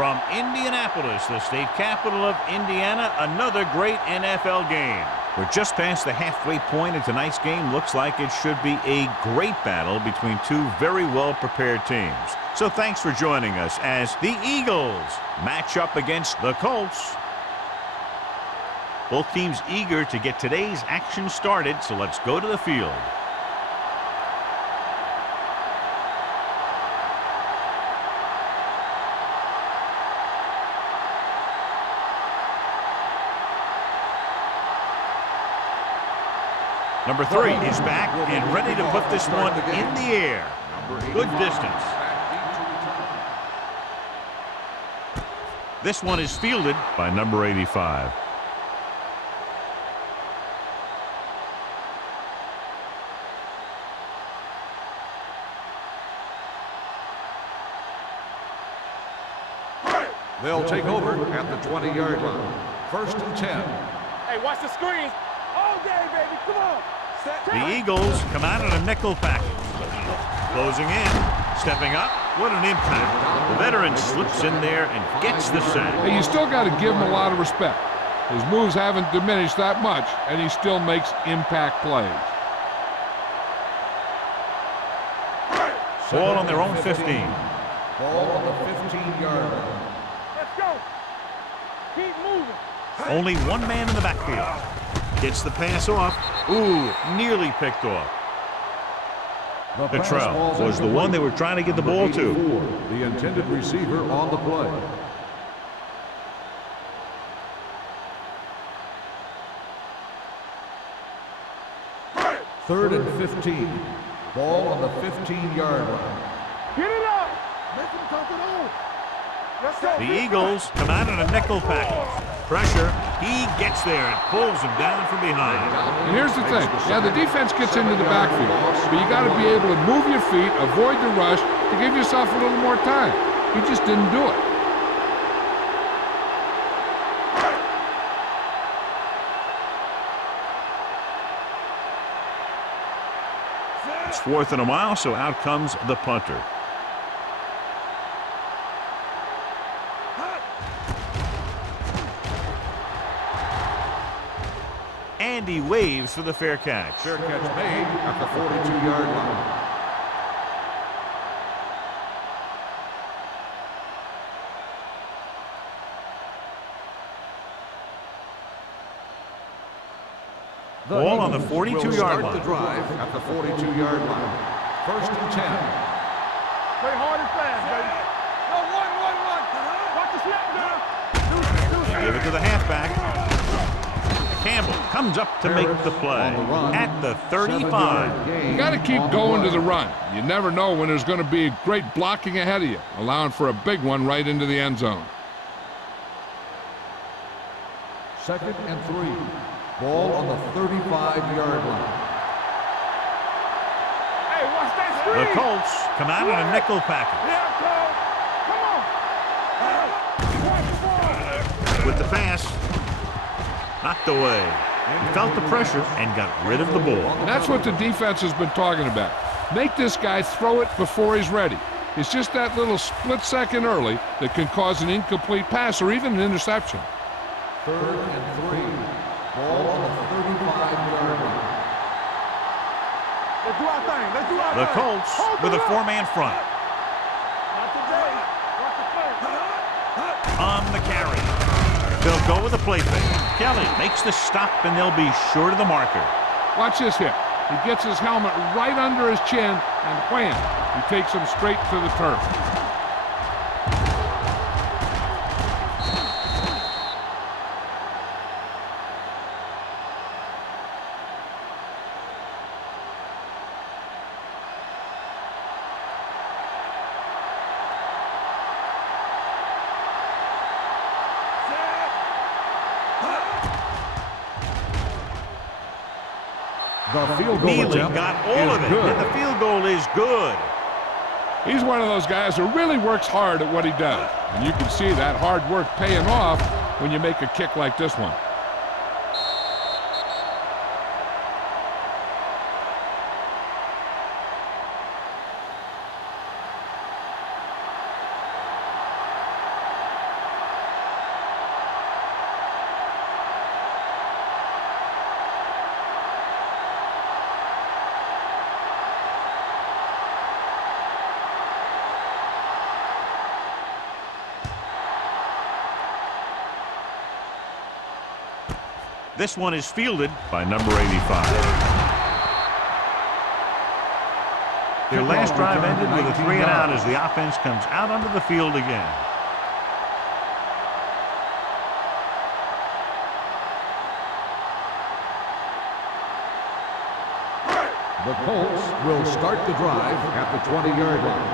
From Indianapolis, the state capital of Indiana, another great NFL game. We're just past the halfway point, and tonight's game looks like it should be a great battle between two very well-prepared teams. So thanks for joining us as the Eagles match up against the Colts. Both teams eager to get today's action started, so let's go to the field. Number 3 is back and ready to put this one in the air. Good distance. This one is fielded by number 85. They'll take over at the 20-yard line. 1st and 10. Hey, watch the screen. All day, baby. Come on. The Eagles come out in a nickel package. Closing in, stepping up. What an impact. The veteran slips in there and gets the sack. Hey, you still got to give him a lot of respect. His moves haven't diminished that much, and he still makes impact plays. Ball on their own 15. Ball on the 15-yard line. Let's go. Keep moving. Only one man in the backfield. Gets the pass off. Ooh, nearly picked off. Cottrell was the one they were trying to get the ball to. The intended receiver on the play. Third and 15. Ball on the 15-yard line. Get it up. Make him talk it on. Let's go. The Eagles come out in a nickel package. Pressure. He gets there and pulls him down from behind. And here's the thing. Yeah, the defense gets into the backfield, but you got to be able to move your feet, avoid the rush, to give yourself a little more time. He just didn't do it. It's 4th and a mile, so out comes the punter. And he waves for the fair catch. Fair catch made at the 42-yard line. Ball on the 42-yard line. The drive at the 42-yard line. 1st and 10. Play hard and fast, baby. No, run. Watch the snap now. Give it to the halfback. Campbell comes up to make the play at the 35. You got to keep going to the run. You never know when there's going to be great blocking ahead of you, allowing for a big one right into the end zone. 2nd and 3. Ball on the 35-yard line. Hey, watch that screen. The Colts come out in a nickel package. Yeah, come on. With the pass. Knocked away. He felt the pressure and got rid of the ball. And that's what the defense has been talking about. Make this guy throw it before he's ready. It's just that little split second early that can cause an incomplete pass or even an interception. 3rd and 3. Ball on the 35-yard line. Let's do our thing. Let's do our The thing. Colts with a 4-man front. Not today. Watch the play. On the carry. They'll go with a play fake. Kelly makes the stop, and they'll be short of the marker. Watch this hit. He gets his helmet right under his chin, and wham, he takes him straight to the turf. The field goal Neely attempt got all of it, good. and the field goal is good. He's one of those guys who really works hard at what he does. And you can see that hard work paying off when you make a kick like this one. This one is fielded by number 85. Their last drive ended with a 3-and-out as the offense comes out onto the field again. The Colts will start the drive at the 20-yard line.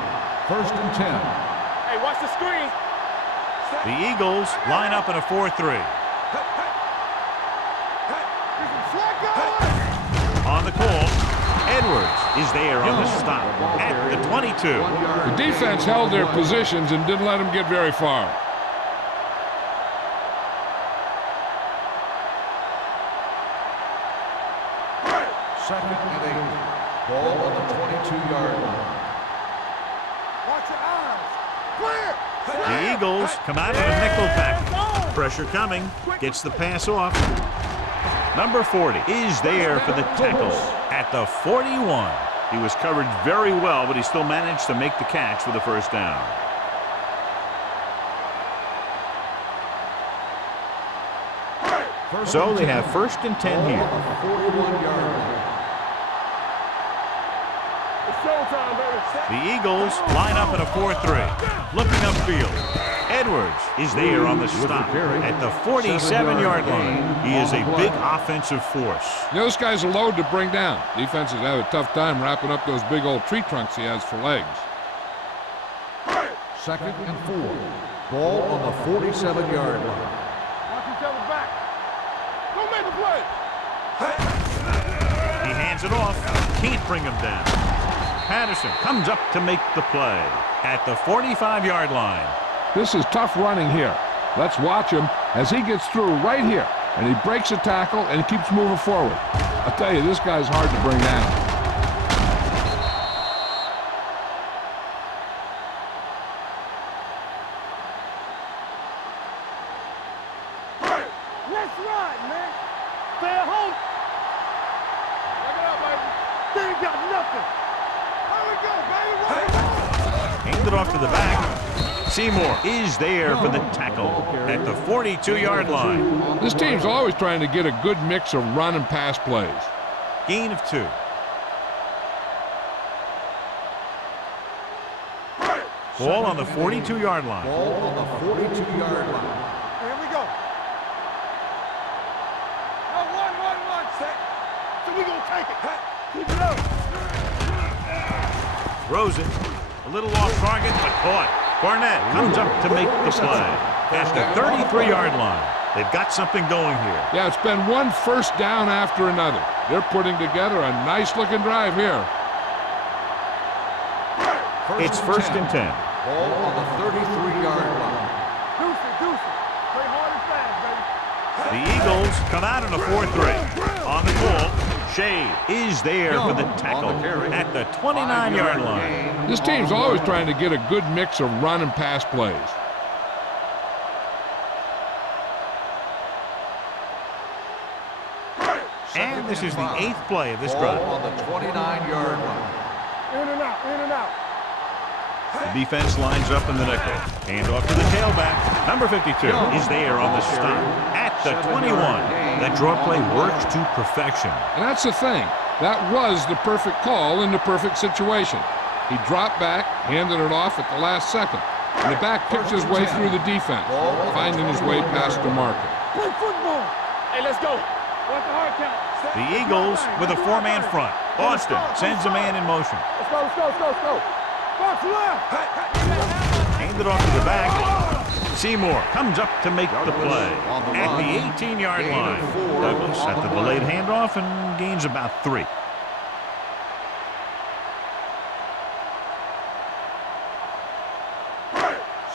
1st and 10. Hey, watch the screen. The Eagles line up in a 4-3. On the call, Edwards is there on the stop at the 22. The defense held their positions and didn't let them get very far. Second and 8. Ball on the 22-yard line. Watch your eyes. Clear. The Eagles come out in a nickel package. Pressure coming. Gets the pass off. Number 40 is there for the tackle at the 41. He was covered very well, but he still managed to make the catch for the first down. So they have 1st and 10 here. 41-yard line. The Eagles line up in a 4-3. Looking upfield. Edwards is there on the stop at the 47-yard line. He is a big offensive force. Those guys are load to bring down. Defenses have a tough time wrapping up those big old tree trunks he has for legs. 2nd and 4. Ball on the 47-yard line. Watch each other back. Don't make a play. He hands it off. Can't bring him down. Patterson comes up to make the play at the 45-yard line. This is tough running here. Let's watch him as he gets through right here. And he breaks a tackle and he keeps moving forward. I'll tell you, this guy's hard to bring down. Let's ride, man. Stay at home. Check it out, baby. They ain't got nothing. Here we go, baby. Hand it off to the back. Seymour is there for the tackle at the 42-yard line. This team's always trying to get a good mix of run and pass plays. Gain of 2. Ball on the 42-yard line. Ball on the 42-yard line. Here we go. No, one, set. So we gonna take it. Keep it up. Throws it. A little off target, but caught. Barnett comes up to make the play at the 33-yard line. They've got something going here. Yeah, it's been one first down after another. They're putting together a nice-looking drive here. It's 1st and 10. Ball on the 33-yard line. Deuce it. Play hard and fast, baby. The Eagles come out in a 4-3. On the call, Shea is there for the tackle at the 29-yard line. This team's always trying to get a good mix of run and pass plays. And this is the 8th play of this Ball drive. on the 29-yard line. In and out, in and out. The defense lines up in the nickel. Hand off to the tailback. Number 52 is there on the stop at the 21. That draw play works to perfection. And that's the thing. That was the perfect call in the perfect situation. He dropped back, handed it off at the last second. And the back picked his way through the defense, finding his way past the marker. Play football. Hey, let's go. Watch the hard count. The Eagles with a 4-man front. Austin sends a man in motion. Let's go. Box left. Hand it off to the back. Seymour comes up to make the play at the 18-yard line. Douglas at the delayed handoff and gains about 3.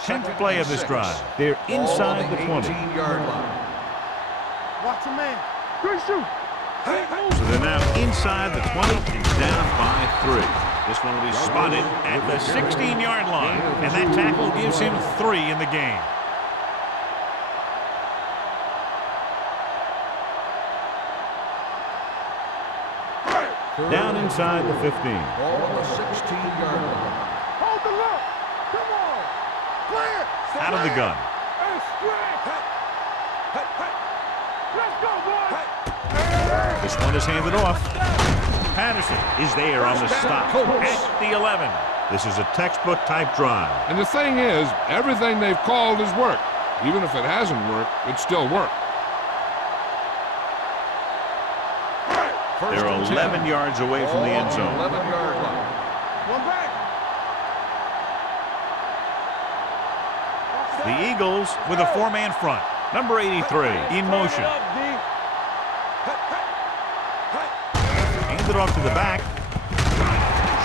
Tenth play of this drive. They're inside the 20. 18-yard line. Watch your man. Good shoot. So they're now inside the 20 and down by 3. This one will be spotted at the 16-yard line, and that tackle gives him 3 in the game. Down inside the 15. Ball on the 16-yard line. Hold the look. Come on. Clear. Out of the gun. And stretch. Let's go, boys. This one is handed off. Patterson is there on the stop at the 11. This is a textbook type drive. And the thing is, everything they've called has worked. Even if it hasn't worked, it still worked. They're 11 yards away from the end zone. 11-yard line. One back. The Eagles with a four-man front. Number 83 in motion. Handed off to the back.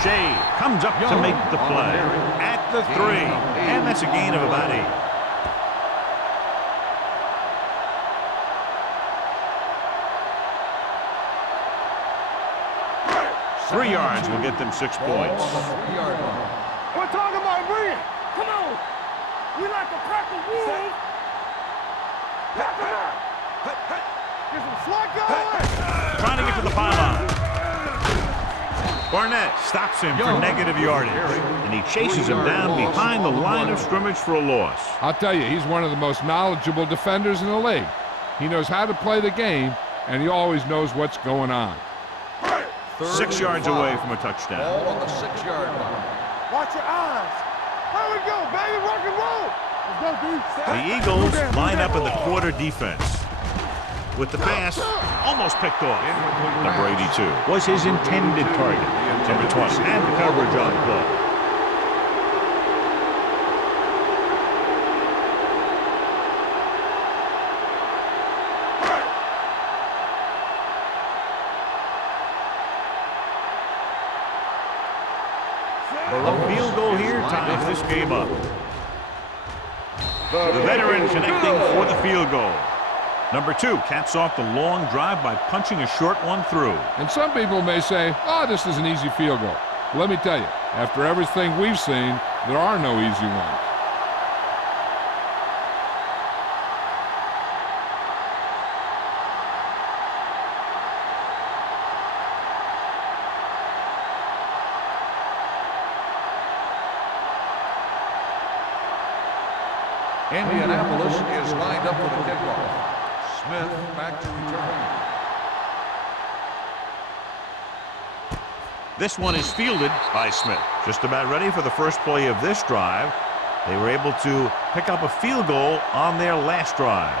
Shea comes up to make the play at the 3. And that's a gain of about 8. Three yards will get them 6 points. We're talking about bring it. Come on. We like to crack the wool. Get some slack going. Trying to get to the pylon. Barnett stops him for negative yardage. And he chases him down behind the line of scrimmage for a loss. I'll tell you, he's one of the most knowledgeable defenders in the league. He knows how to play the game, and he always knows what's going on. 6 yards away from a touchdown. Ball on the 6-yard line. Watch your eyes. Here we go, baby. Rock and roll. Let's go, dude. The Eagles line up in the quarter defense. With the pass, almost picked off. Number 82 was his intended target. Number 20 had the coverage on play. A field goal here ties this game up. The veteran connecting for the field goal. Number 2 caps off the long drive by punching a short one through. And some people may say, oh, this is an easy field goal. Let me tell you, after everything we've seen, there are no easy ones. Indianapolis is lined up for the kickoff. Smith back to return. This one is fielded by Smith. Just about ready for the first play of this drive. They were able to pick up a field goal on their last drive.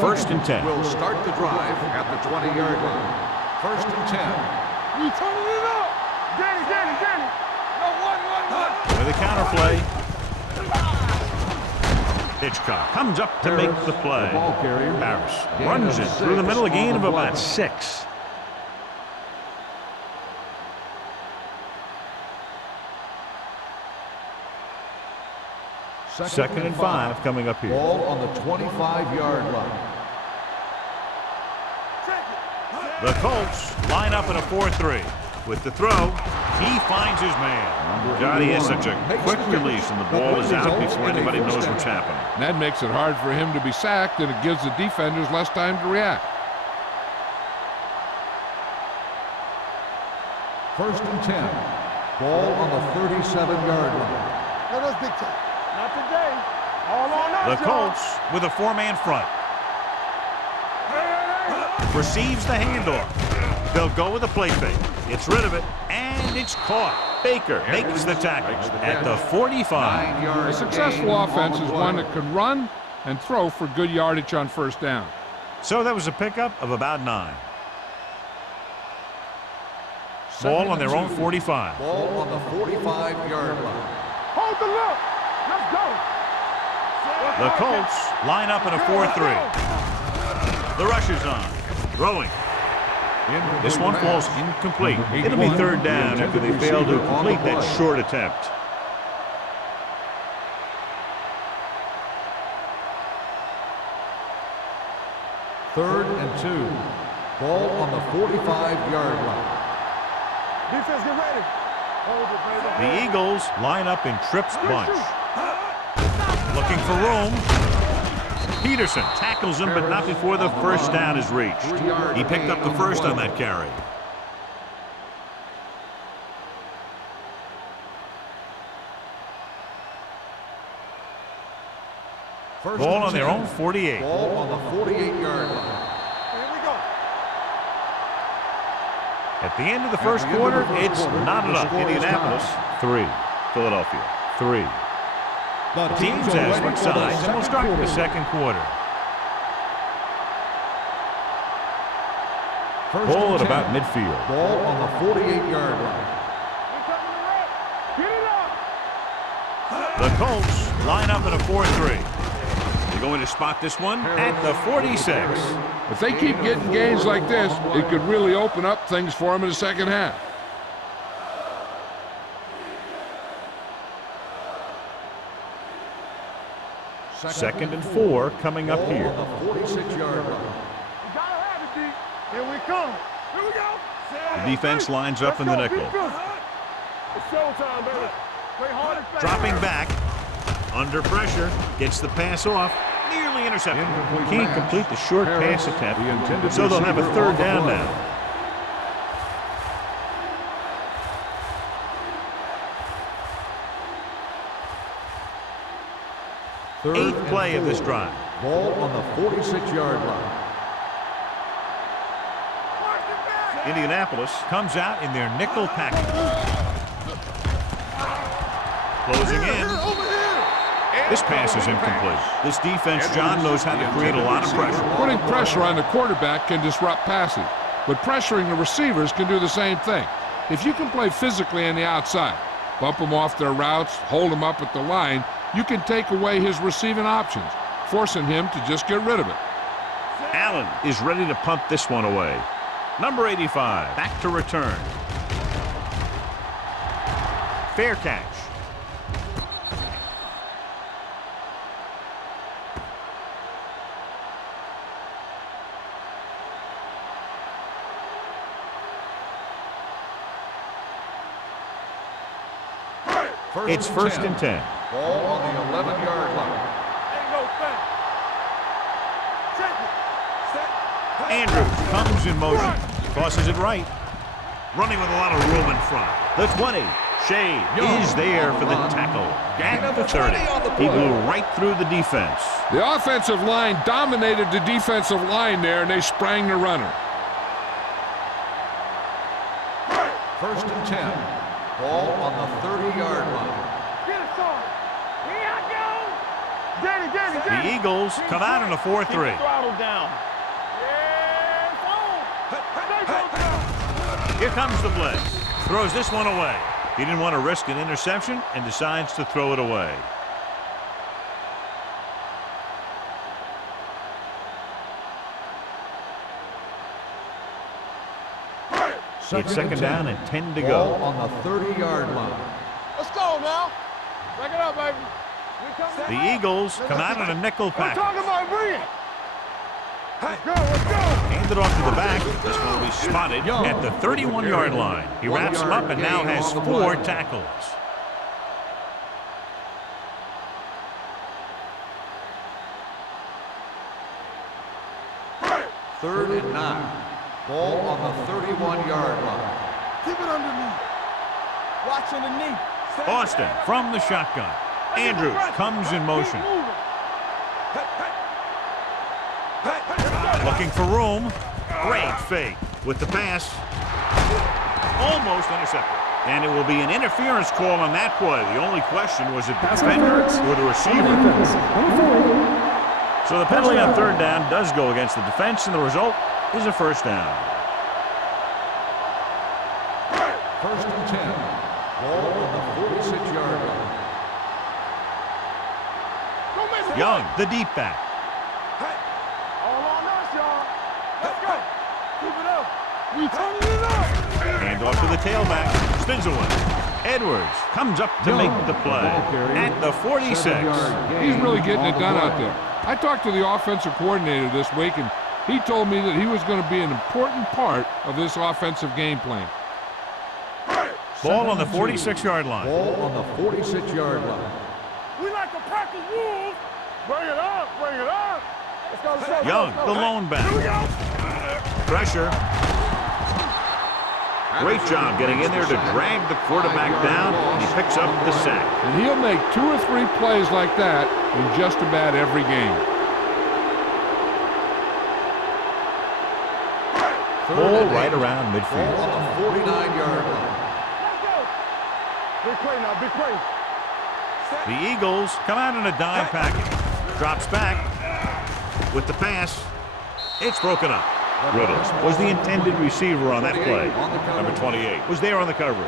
First and 10. Will start the drive at the 20-yard line. First and 10. We turning it up. Danny. No, one. With a counter play. Hitchcock comes up to make the play. Harris runs it through the middle, a gain of about 6. Second and 5 coming up here. Ball on the 25-yard line. The Colts line up in a 4-3. With the throw, he finds his man. Johnny has such a quick release, and the ball is out before anybody knows what's happening. And that makes it hard for him to be sacked, and it gives the defenders less time to react. First and 10. Ball on the 37-yard line. Let us dictate. Not today. All on us, The Colts with a 4-man front. Receives the handoff. They'll go with a play fake. Gets rid of it, and it's caught. Baker makes the tackle at the 45. A successful offense is one that can run and throw for good yardage on first down. So that was a pickup of about 9. Ball on their own 45. Ball on the 45-yard line. Hold the look. Let's go. The Colts line up in a 4-3. The rush is on. Throwing. This one falls incomplete. It'll be third down after they fail to complete that short attempt. Third and 2. Ball on the 45-yard line. Defense, get ready. Hold it, baby. The Eagles line up in trips bunch. Looking for room. Peterson tackles him, but not before the first down is reached. He picked up the first on that carry. Ball on their own 48. Ball on the 48-yard line. Here we go. At the end of the first quarter, it's knotted up. Indianapolis 3, Philadelphia 3. The Teams as switch sides, and we'll start the second quarter. Ball at about midfield. Ball on the 48-yard line. We're coming to rep. Get it up. The Colts line up in a 4-3. They're going to spot this one at the 46. If they keep getting gains like this, it could really open up things for them in the second half. Second and 4 coming up here. Ball on the 46-yard line. We gotta have it, D. Here we come. Here we go. The defense lines up in the nickel. It's showtime, baby. Play hard and fast. Dropping back, under pressure, gets the pass off, nearly intercepted. Can't complete the short pass attempt, so they'll have a third down now. Eighth play of this drive. Ball on the 46-yard line. Indianapolis comes out in their nickel package. Closing in. This pass is incomplete. This defense, John, knows how to create a lot of pressure. Putting pressure on the quarterback can disrupt passing, but pressuring the receivers can do the same thing. If you can play physically on the outside, bump them off their routes, hold them up at the line, you can take away his receiving options, forcing him to just get rid of it. Allen is ready to punt this one away. Number 85, back to return. Fair catch. It's first and 10. Ball on the 11-yard line. Ain't no thing. Check it. Andrews comes in motion. Tosses it right. Running with a lot of room in front. The 20. Shea is there for the tackle. At the 30. He blew right through the defense. The offensive line dominated the defensive line there, and they sprang the runner. First and 10. Ball on the 30-yard line. Get it, son. Here I go. Danny. The Eagles come out in a 4-3. Throttle down. Yeah, it's on. Here comes the blitz. Throws this one away. He didn't want to risk an interception and decides to throw it away. It's second down and 10 to Ball go. on the 30-yard line. Let's go now. Break it up, baby. The Eagles come out in a nickel We're package. talking about bring it. Let's go. Hand it off to the back. This one will be spotted at the 31-yard line. He wraps him up and now has 4 tackles. Third and 9. Ball on the 31-yard line. Keep it underneath. Watch underneath. Austin from the shotgun. Andrews comes in motion. Looking for room. Great fake with the pass. Almost intercepted. And it will be an interference call on that play. The only question was it the defender or the receiver. So the penalty on third down does go against the defense, and the result is a first down. First and 10. Ball on the 46-yard line. Young, the deep back. All on us, y'all. Let's go. Keep it up. We turning it up. Hand off to the tailback. Spins away. Edwards comes up to make the play at the 46. He's really getting it done out there. I talked to the offensive coordinator this week, and he told me that he was going to be an important part of this offensive game plan. Ball on the 46-yard line. Ball on the 46-yard line. We like to practice wolves. Bring it up. Bring it up. Let's go. Let's go. Young, the lone back. Here we go. Pressure. Great job getting in there to drag the quarterback down, and he picks up the sack. And he'll make 2 or 3 plays like that in just about every game. Ball right around midfield. Ball on the 49-yard line. Big play now, big play. The Eagles come out in a dime package. Drops back with the pass. It's broken up. Riddle was the intended receiver on that play. Number 28 was there on the coverage.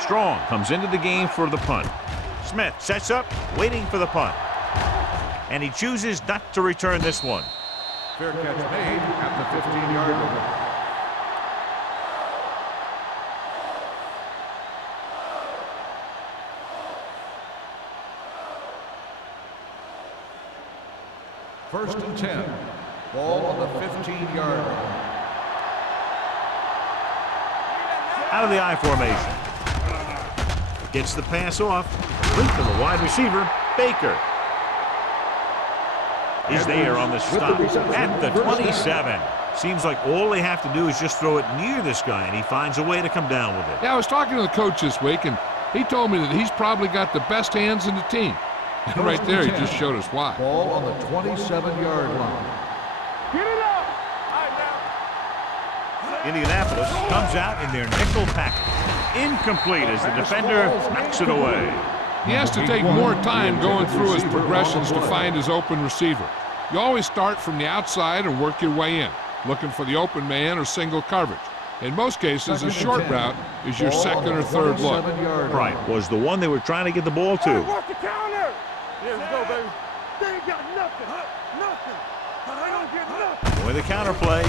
Strong comes into the game for the punt. Smith sets up, waiting for the punt. And he chooses not to return this one. Fair catch made at the 15-yard line. First and 10. Ball on the 15-yard line. Out of the I formation. Gets the pass off. Link to the wide receiver, Baker. Is there on the stop at the 27. Seems like all they have to do is just throw it near this guy, and he finds a way to come down with it. Yeah, I was talking to the coach this week, and he told me that he's probably got the best hands in the team. And right there, he just showed us why. Ball on the 27-yard line. Get it up. Indianapolis comes out in their nickel package. Incomplete as the defender knocks it away. He has to take more time going through his progressions to find his open receiver. You always start from the outside and work your way in, looking for the open man or single coverage. In most cases, a short route is your second or third look. Right was the one they were trying to get the ball Hey, to. watch the counter. Yeah, let's go, baby. They ain't got nothing. Nothing. They don't get nothing. With the counter play.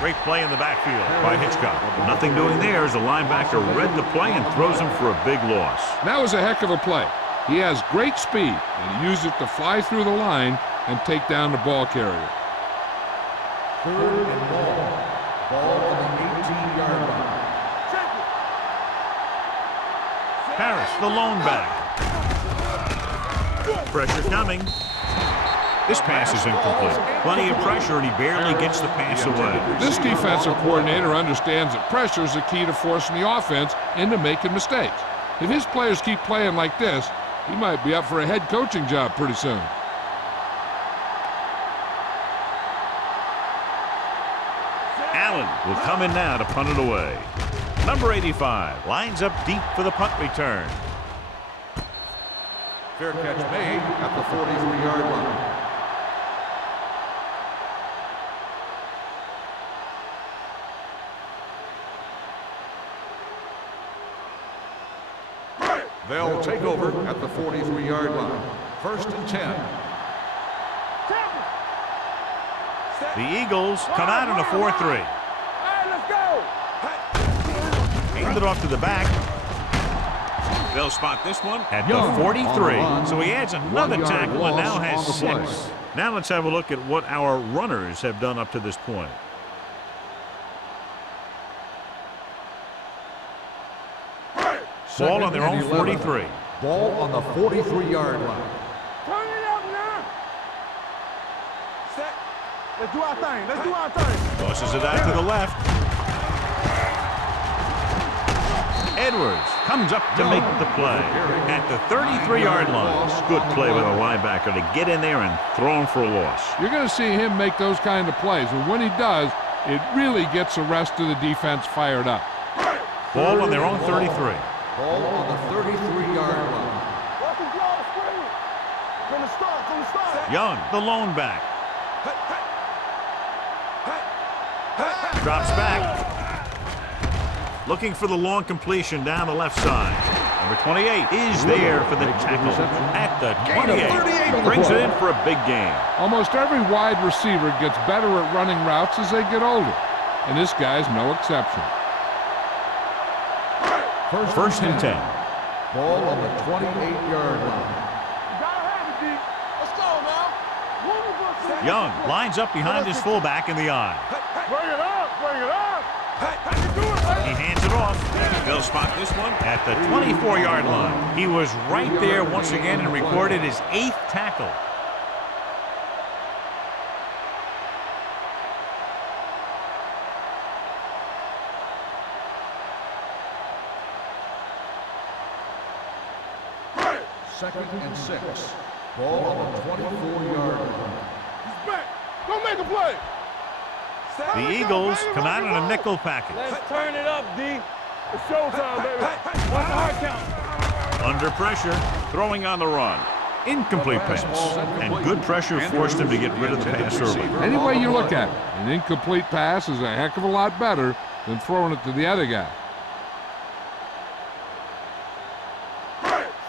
Great play in the backfield by Hitchcock. Nothing doing there as the linebacker read the play and throws him for a big loss. That was a heck of a play. He has great speed, and he used it to fly through the line and take down the ball carrier. Third and ball. Ball on the 18-yard line. Harris, the lone back. Pressure coming. This pass is incomplete. Plenty of pressure, and he barely gets the pass away. This defensive coordinator understands that pressure is the key to forcing the offense into making mistakes. If his players keep playing like this, he might be up for a head coaching job pretty soon. Allen will come in now to punt it away. Number 85 lines up deep for the punt return. Fair catch made at the 43-yard line. They'll take over at the 43-yard line. First and 10. The Eagles come out in a 4-3. All right, let's go. Handed off to the back. They'll spot this one at the 43. So he adds another tackle and now has 6. Now let's have a look at what our runners have done up to this point. Ball on their own 43. Ball on the 43-yard line. Turn it up now. Set. Let's do our thing. Let's do our thing. Tosses it out to the left. Edwards comes up to make the play at the 33-yard line. Good play by the linebacker to get in there and throw him for a loss. You're going to see him make those kind of plays, and when he does, it really gets the rest of the defense fired up. Ball on their own 33. Ball on the 33-yard line. Watch him draw the screen. From the start, from the start. Young, the lone back. Drops back. Looking for the long completion down the left side. Number 28 is there for the tackle at the 28. Brings it in for a big gain. Almost every wide receiver gets better at running routes as they get older, and this guy's no exception. First and 10. Ball on the 28-yard line. You gotta have it, D. Let's go now. Young lines up behind his fullback in the eye. Bring it up, bring it up. You do it, baby. He hands it off. They'll spot this one at the 24-yard line. He was right there once again and recorded his 8th tackle. Second and 6. Ball on the 24-yard line. He's back. Go make a play. The Eagles come out in a nickel package. Let's turn it up, D. It's showtime, baby. Watch the hard count. Under pressure, throwing on the run. Incomplete pass. And good pressure forced him to get rid of the pass early. Any way you look at it, an incomplete pass is a heck of a lot better than throwing it to the other guy.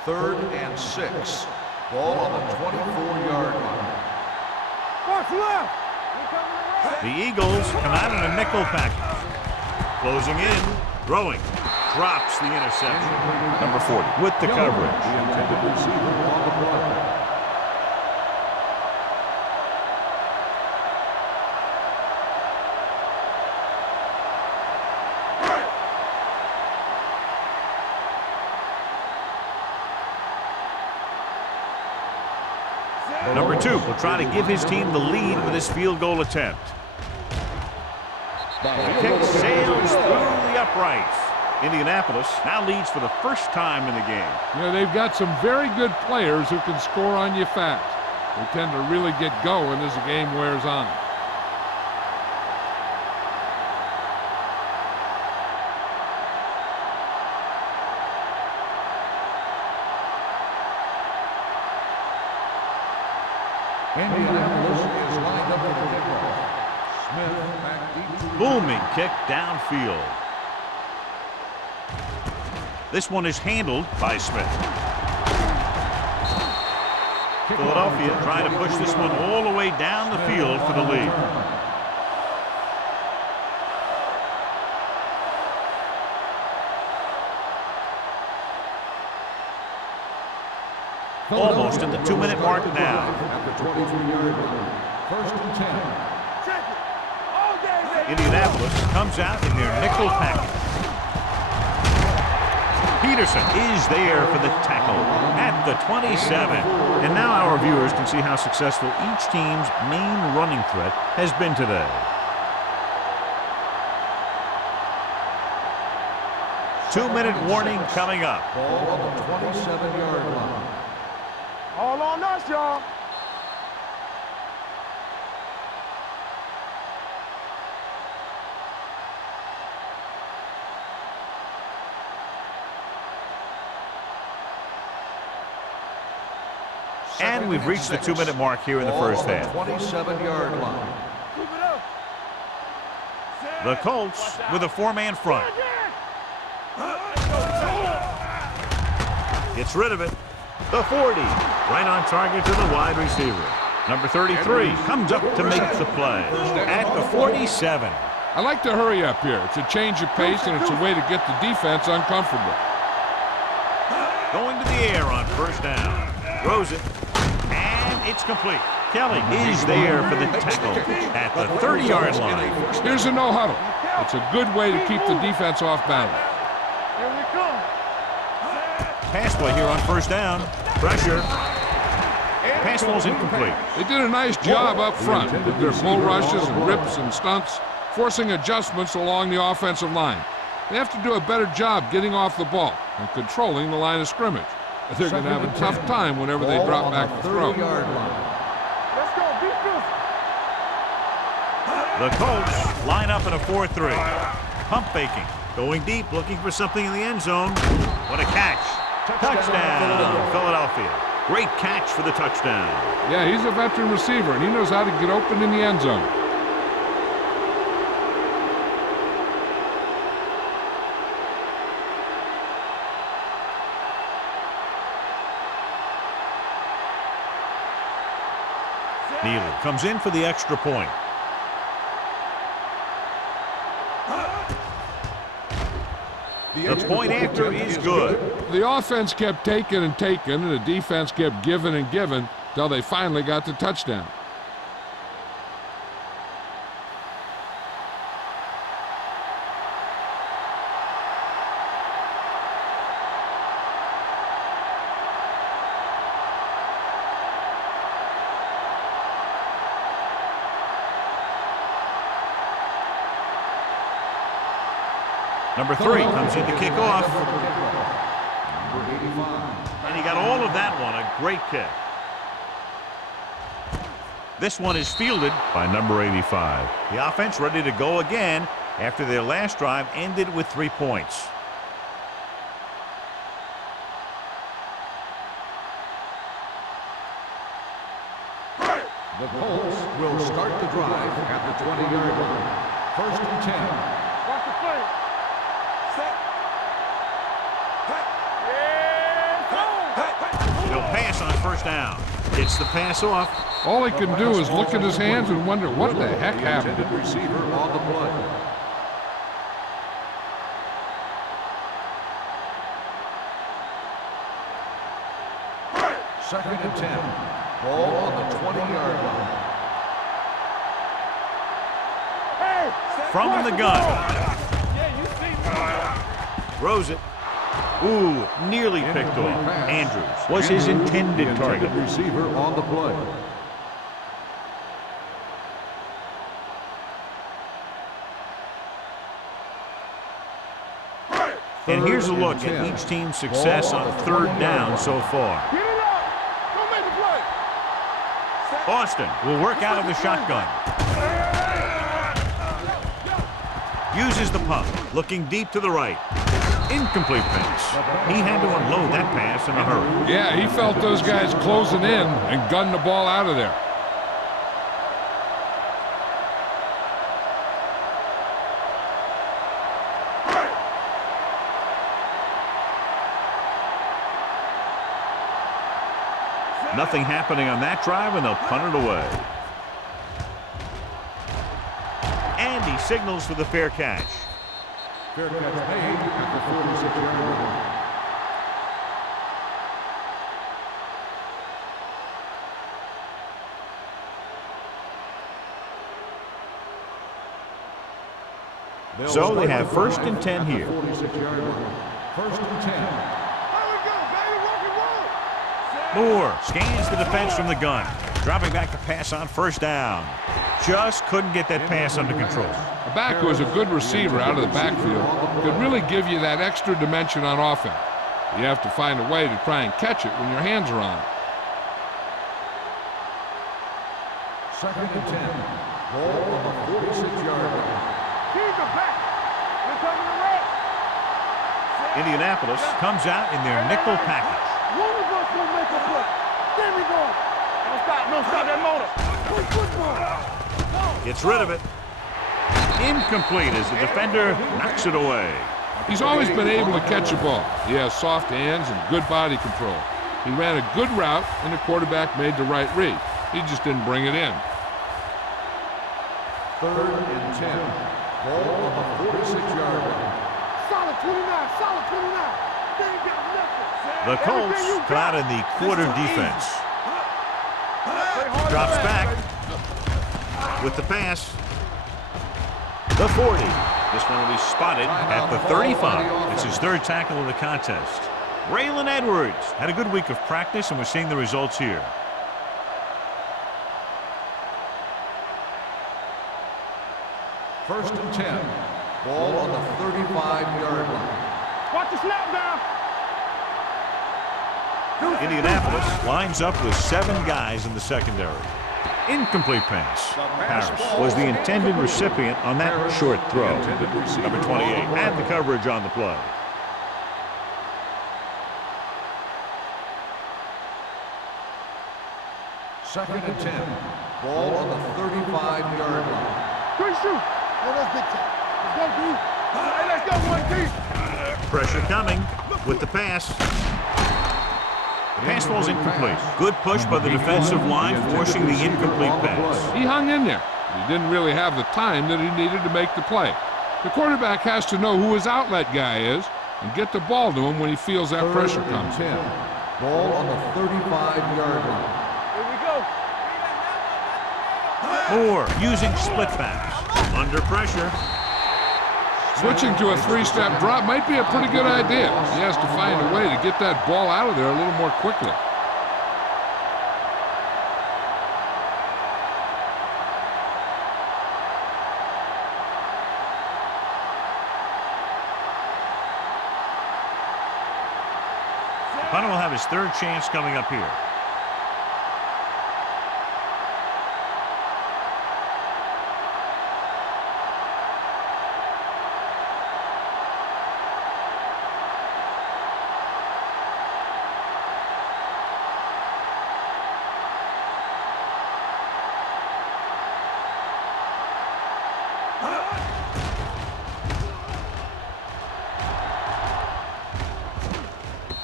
Third and 6. Ball on the 24-yard line. Watch left. The Eagles come out in a nickel package. Closing in, throwing. Drops the interception. Number 40 with the coverage. The intended receiver on the play. Number 2 will try to give his team the lead with his field goal attempt. The kick sails through the uprights. Indianapolis now leads for the first time in the game. You know, they've got some very good players who can score on you fast. They tend to really get going as the game wears on. Indianapolis is lined up for the kickoff. Smith back deep to Booming kick downfield. This one is handled by Smith. Philadelphia trying to push this one all the way down the field for the lead. Almost at the 2-minute mark now. at the 23-yard line. First and 10. Check it. All day, baby. Indianapolis comes out in their nickel package. Peterson is there for the tackle at the 27. And now our viewers can see how successful each team's main running threat has been today. 2-minute warning coming up. Ball on the 27-yard line. All on us, y'all. And we've reached the 2-minute mark here in the first half. 27-yard line. Keep it up. The Colts with a 4-man front. Gets rid of it. The 40. Right on target to the wide receiver. Number 33 comes up to make the play at the 47. I like to hurry up here. It's a change of pace, and it's a way to get the defense uncomfortable. Going to the air on first down. Throws it. And it's complete. Kelly is there for the tackle at the 30-yard line. Here's a no huddle. It's a good way to keep the defense off balance. Here we come. Pass play here on first down. Pressure. Pass ball's incomplete. They did a nice job up front with their bull rushes and rips and stunts, forcing adjustments along the offensive line. They have to do a better job getting off the ball and controlling the line of scrimmage. They're going to have a tough time whenever they drop back to throw. Let's go, defense. The Colts line up in a 4-3. Pump faking. Going deep, looking for something in the end zone. What a catch. Touchdown, Philadelphia. Great catch for the touchdown. Yeah, he's a veteran receiver, and he knows how to get open in the end zone. Neely comes in for the extra point. The point after is good. The offense kept taking and taking, and the defense kept giving and giving until they finally got the touchdown. Number 3 comes in to kick off. Number 85. And he got all of that one. A great kick. This one is fielded by number 85. The offense ready to go again after their last drive ended with 3 points. The Colts will start the drive at the 20-yard line. First and 10. Watch the play. Set. He'll pass on first down. Gets the pass off. All he can do is look at his hands and wonder what the heck The happened. intended receiver on the play. Second and 10. Ball on the 20-yard line. Hey! From watch the ball. gun. Yeah, you see me. Throws it. Ooh, nearly picked off. Andrews was his intended target. Receiver on the play. And here's a look at each team's success on third down so far. Get it up. Go make the play. Austin will work out of the shotgun. Uses the pump, looking deep to the right. Incomplete pass. He had to unload that pass in a hurry. Yeah, he felt those guys closing in and gunned the ball out of there. Nothing happening on that drive, and they'll punt it away. And he signals for the fair catch. Fair catch made at the 46-yard line. So they have first and 10 here. 46-yard line. First and 10. Here we go, baby. Rock and roll. Moore scans the defense from the gun. Dropping back to pass on first down. Just couldn't get that pass under control. A back who is a good receiver out of the backfield could really give you that extra dimension on offense. You have to find a way to try and catch it when your hands are on it. Second and 10. Ball on the 46-yard line. Keep it back. We're coming to red. Indianapolis comes out in their nickel package. One of us will make a play. There we go. Don't stop that motor. Good football. Gets rid of it. Incomplete as the defender knocks it away. He's always been able to catch a ball. He has soft hands and good body control. He ran a good route, and the quarterback made the right read. He just didn't bring it in. Third and 10. Ball on the 46-yard line. Solid 29. Solid 29. They ain't got nothing. The Colts come out in the quarter defense. Drops back with the pass. The 40. This one will be spotted at the 35. It's his third tackle of the contest. Raylan Edwards had a good week of practice, and we're seeing the results here. First and 10. Ball on the 35-yard line. Watch the snap down. Indianapolis lines up with 7 guys in the secondary. Incomplete pass. Harris was the intended recipient on that short throw. Number 28 had the coverage on the play. Second and 10. Ball on the 35-yard line. Good shoot. Oh, that's big time. Let's go, dude. Hey, let's go, one deep. Pressure coming with the pass. The pass falls incomplete. Good push by the defensive line, forcing the incomplete pass. He hung in there. He didn't really have the time that he needed to make the play. The quarterback has to know who his outlet guy is and get the ball to him when he feels that pressure comes. 10. Ball on the 35-yard line. Here we go. Moore using split backs. Under pressure. Switching to a three-step drop might be a pretty good idea. He has to find a way to get that ball out of there a little more quickly. Punter will have his third chance coming up here.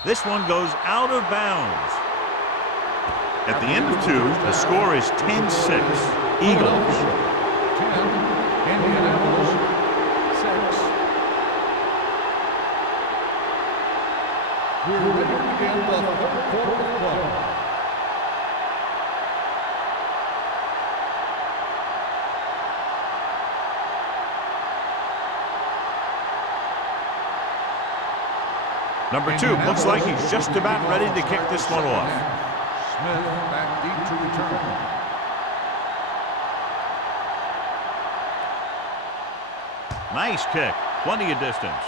This one goes out of bounds. At the end of 2, the score is 10-6. Eagles. 10, Indianapolis 6. We're ready to begin the third quarter of play. Number 2 looks like he's just about ready to kick this one off. Smith back deep to return. Nice kick. Plenty of distance.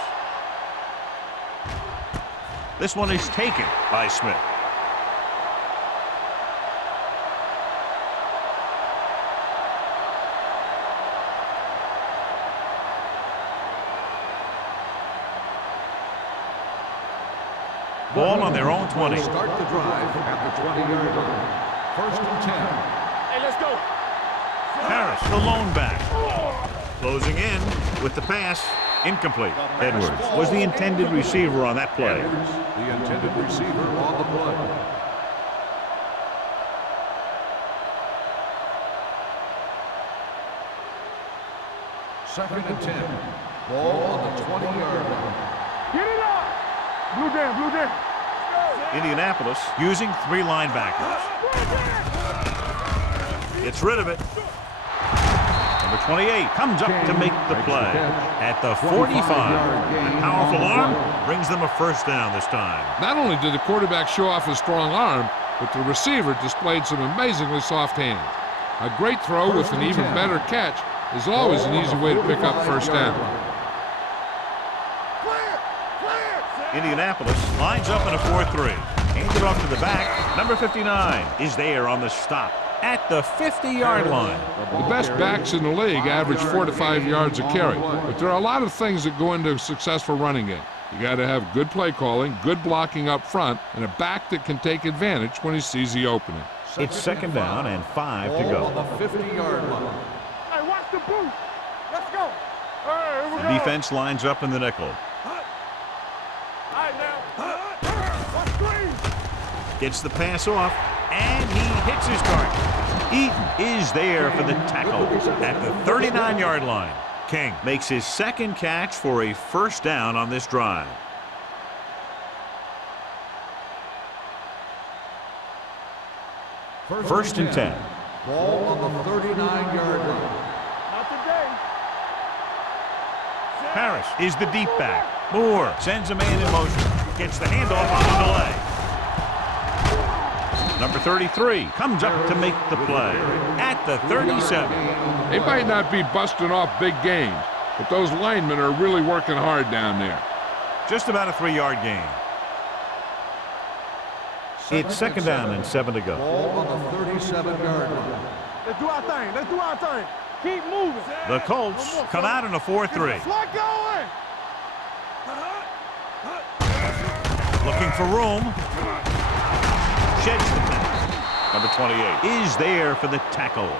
This one is taken by Smith. Ball on their own 20. Start the drive at the 20-yard line. 1st and 10. Hey, let's go. Harris, the lone back. Closing in with the pass. Incomplete. Edwards was the intended receiver on that play. Edwards, the intended receiver on the play. Second and 10. Ball on the 20-yard line. Get it up. Blue down, blue down. Indianapolis using 3 linebackers. Gets rid of it. Number 28 comes up to make the play. At the 45, a powerful arm brings them a first down this time. Not only did the quarterback show off his strong arm, but the receiver displayed some amazingly soft hands. A great throw with an even better catch is always an easy way to pick up first down. Indianapolis lines up in a 4-3. Hands it off to the back. Number 59 is there on the stop at the 50-yard line. The best backs in the league average 4 to 5 yards a carry, but there are a lot of things that go into a successful running game. You got to have good play calling, good blocking up front, and a back that can take advantage when he sees the opening. It's 2nd down and 5 to go. On the 50-yard line. Hey, watch the boot. Let's go. All right, here we The go. defense lines up in the nickel. All right, now. Watch screen. Gets the pass off, and he hits his target. Eaton is there for the tackle at the 39-yard line. King makes his 2nd catch for a first down on this drive. First and 10. Ball on the 39-yard line. Not today. Harris is the deep back. Moore sends a man in motion. Gets the handoff on the delay. Number 33 comes up to make the play at the 37. They might not be busting off big gains, but those linemen are really working hard down there. Just about a 3-yard gain. It's 2nd down and 7 to go. Ball on the 37-yard line. Let's do our thing. Let's do our thing. Keep moving. The Colts come out in a 4-3. Slot going. Looking for room. Sheds the pass. Number 28 is there for the tackle.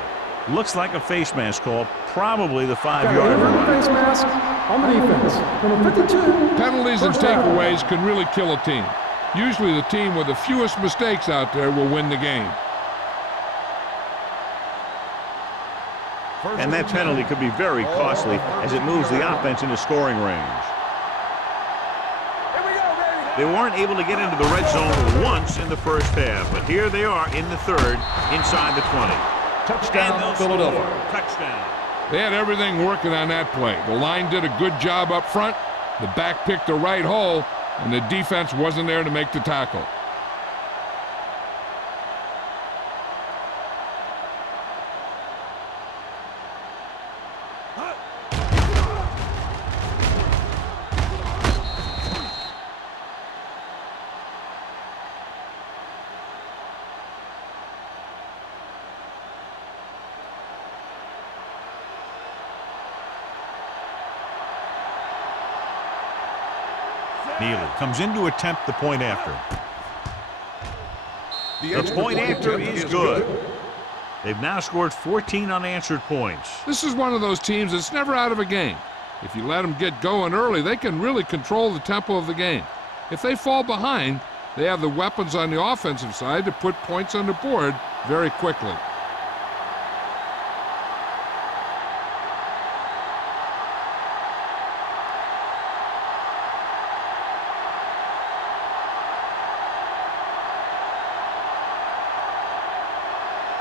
Looks like a face mask call, probably the 5-yard line. Face mask on the defense. Number 52. Penalties and takeaways can really kill a team. Usually the team with the fewest mistakes out there will win the game. And that penalty could be very costly as it moves the offense into scoring range. They weren't able to get into the red zone once in the first half, but here they are in the 3rd, inside the 20. Touchdown, Philadelphia. Touchdown. They had everything working on that play. The line did a good job up front. The back picked the right hole, and the defense wasn't there to make the tackle. Neely comes in to attempt the point after. The point after is good. They've now scored 14 unanswered points. This is one of those teams that's never out of a game. If you let them get going early, they can really control the tempo of the game. If they fall behind, they have the weapons on the offensive side to put points on the board very quickly.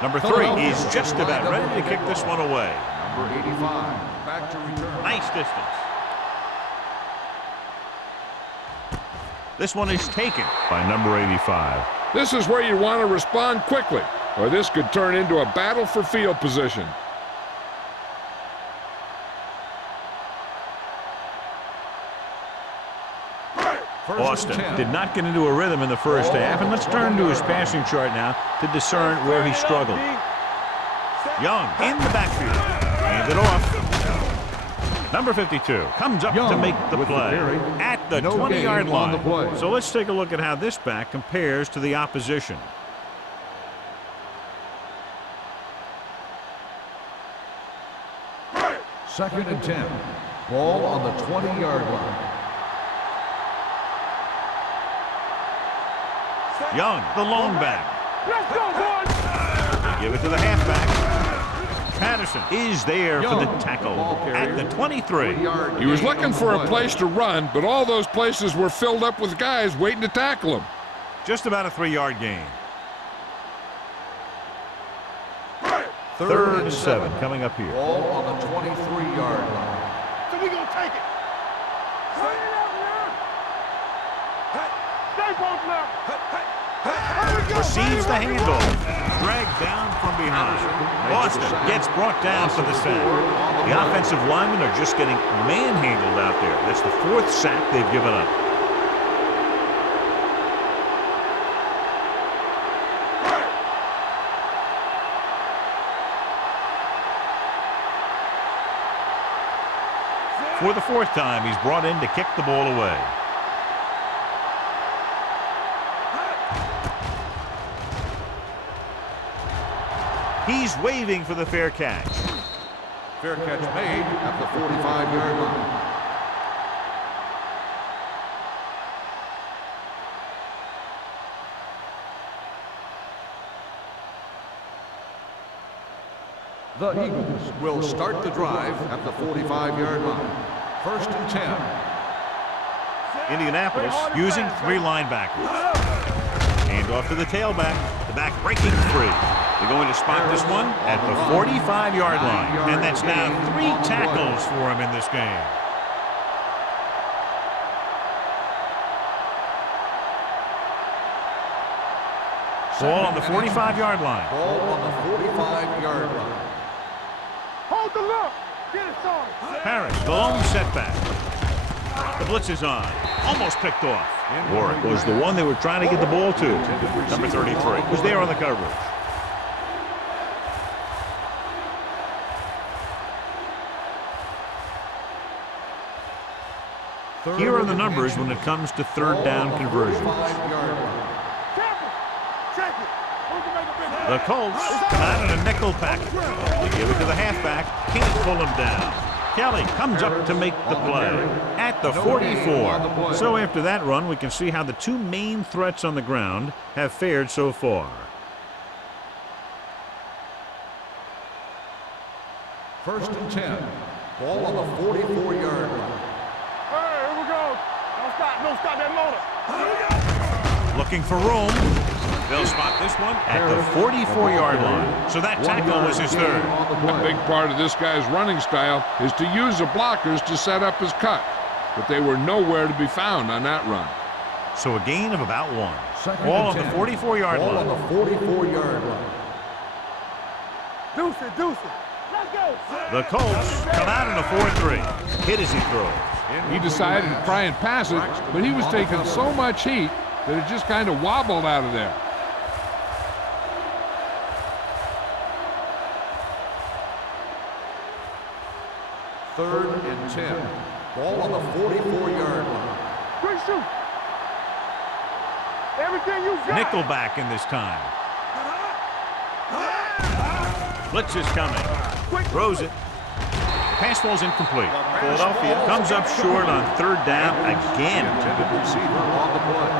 Number 3 is just about ready to kick this one away. Number 85, back to return. Nice distance. This one is taken by number 85. This is where you want to respond quickly, or this could turn into a battle for field position. Austin did not get into a rhythm in the first half, and let's turn to his passing chart now to discern where he struggled. Young in the backfield, hand it off. Number 52 comes up to make the play at the 20-yard line. So let's take a look at how this back compares to the opposition. Second and 10. Ball on the 20-yard line. Young, the lone back. Let's go, boys! Give it to the halfback. Patterson is there for the tackle at the 23. He was looking for a place to run, but all those places were filled up with guys waiting to tackle him. Just about a 3-yard gain. Third and 7 coming up here. Ball on the 23-yard line. So we gonna take it. Stay up now. Stay both now. Receives the handoff. Dragged down from behind. Austin gets brought down for the sack. The offensive linemen are just getting manhandled out there. That's the 4th sack they've given up. For the 4th time, he's brought in to kick the ball away. He's waving for the fair catch. Fair catch made at the 45-yard line. The Eagles will start the drive at the 45-yard line. First and 10. Indianapolis using 3 linebackers. Hand off to the tailback. The back breaking free. They're going to spot this one at the 45-yard line. And that's now 3 tackles for him in this game. Ball on the 45-yard line. Ball on the 45-yard line. Hold the look. Get it started. Harris, the lone setback. The blitz is on. Almost picked off. Warwick was the one they were trying to get the ball to. Number 33 was there on the coverage. Here are the numbers when it comes to 3rd down conversions. The Colts come out in a nickel package. They give it to the halfback. Can't pull him down. Kelly comes up to make the play at the 44. So after that run, we can see how the 2 main threats on the ground have fared so far. First and 10. Ball on the 44-yard line. Hey, here we go. Don't stop that motor. Looking for room. They'll spot this one at the 44-yard line. So that tackle was his 3rd. A big part of this guy's running style is to use the blockers to set up his cut, but they were nowhere to be found on that run. So a gain of about 1. Second Ball on and the 10. 44-yard Ball line. on the 44-yard line. Deuce it. Let's go. The Colts come out in a 4-3. Hit as he throws. He decided to try and pass it, but he was taking so much heat that it just kind of wobbled out of there. Third and 10. Ball on the 44-yard line. Quick shoot. Everything you got. Nickelback in this time. Blitz is coming. Throws it. Pass ball's incomplete. Philadelphia comes up short on third down again. Intended receiver on the play.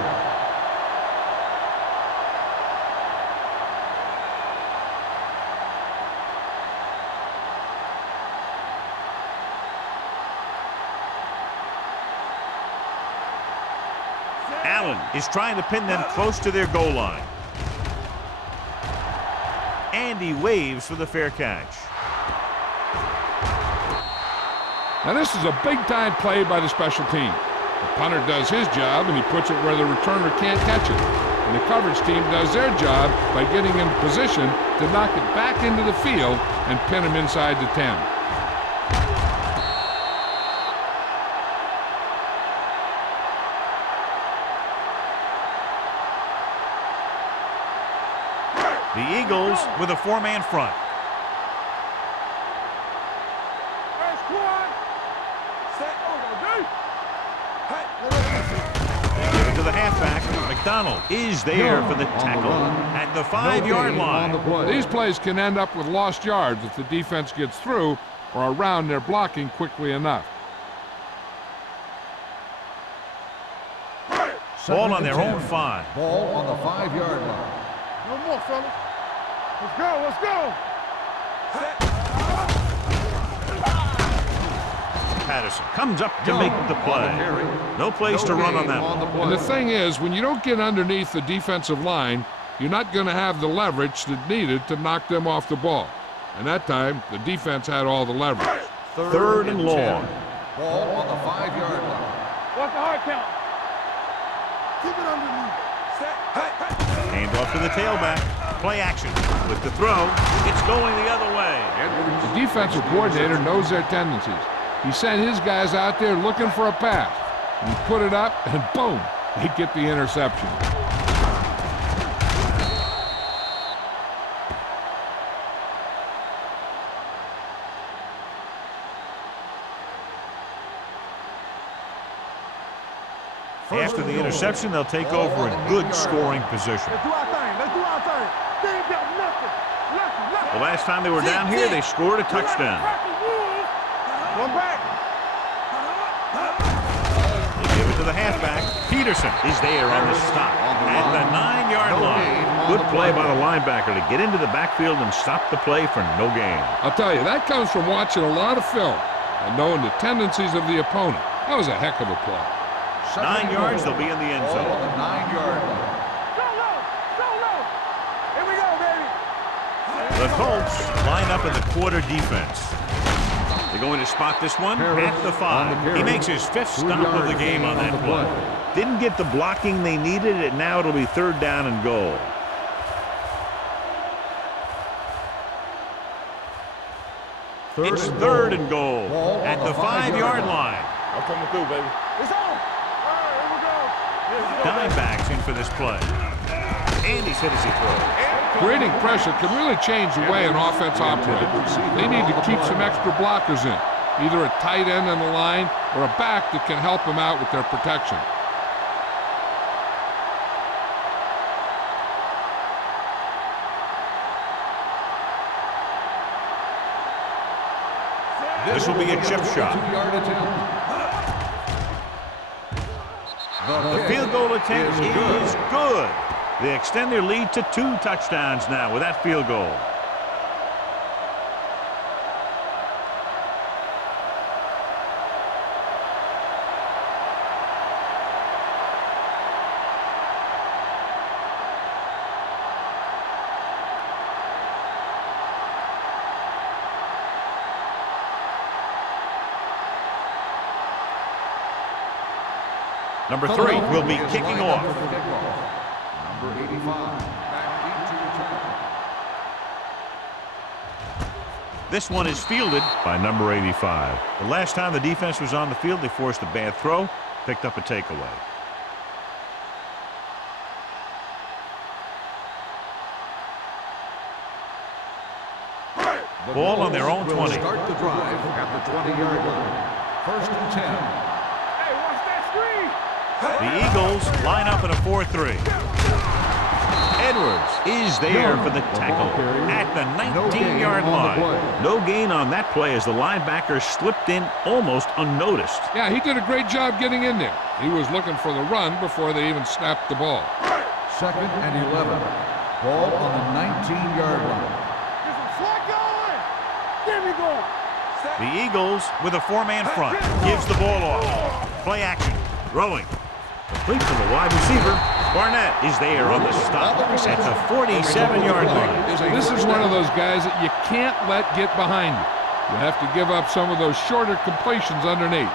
Allen is trying to pin them close to their goal line. And he waves for the fair catch. Now this is a big-time play by the special team. The punter does his job, and he puts it where the returner can't catch it. And the coverage team does their job by getting in position to knock it back into the field and pin him inside the 10. The Eagles with a four-man front. Give it to the halfback. McDonald is there for the tackle at the 5-yard line. These plays can end up with lost yards if the defense gets through or around their blocking quickly enough. Ball on their own 5. Ball on the 5-yard line. No more, fellas. Let's go, let's go. Patterson comes up to make the play. No place to run on that one. And the thing is, when you don't get underneath the defensive line, you're not going to have the leverage that's needed to knock them off the ball. And that time, the defense had all the leverage. Third and long. Ball on the 5-yard line. What's the hard count? Keep it underneath. Hand off to the tailback. Play action with the throw. It's going the other way. The defensive coordinator knows their tendencies. He sent his guys out there looking for a pass. And he put it up, and boom, they get the interception. After the interception, they'll take over in good scoring position. Let's do our thing. Let's do our thing. They ain't got nothing. Nothing. The last time they were down here, they scored a touchdown. One back. They give it to the halfback. Peterson is there on the stop at the 9-yard line. Good play by the linebacker to get into the backfield and stop the play for no gain. I'll tell you, that comes from watching a lot of film and knowing the tendencies of the opponent. That was a heck of a play. 9 yards, they'll be in the end zone. Ball on the 9-yard line. Go low. Go low. Here we go, baby. The Colts line up in the quarter defense. They're going to spot this one at the 5. He makes his 5th stop of the game on that play. Didn't get the blocking they needed, and now it'll be 3rd down and goal. It's 3rd and goal at the 5-yard line. I'm coming through, baby. It's on. All right, here we go. Dimebacks in for this play. And he's hit as he throws. Creating pressure can really change the way an offense operates. They need to keep some extra blockers in, either a tight end on the line or a back that can help them out with their protection. This will be a chip shot. 2-yard attempt. The field goal attempt is good. They extend their lead to 2 touchdowns now with that field goal. Number 3 will be kicking off. Number 85. Back deep to return. This one is fielded by number 85. The last time the defense was on the field, they forced a bad throw, picked up a takeaway. Ball on their own 20. Start the drive at the 20-yard line. 1st and 10. Hey, watch that screen. The Eagles line up in a 4-3. Edwards is there for the tackle at the 19-yard line. No gain on that play as the linebacker slipped in almost unnoticed. Yeah, he did a great job getting in there. He was looking for the run before they even snapped the ball. 2nd and 11. Ball on the 19-yard line. Get some slack going. There we go. The Eagles with a 4-man front. Gives the ball off. Play action. Throwing. Complete to the wide receiver. Barnett is there on the stop at the 47-yard line. This is one of those guys that you can't let get behind you. You have to give up some of those shorter completions underneath.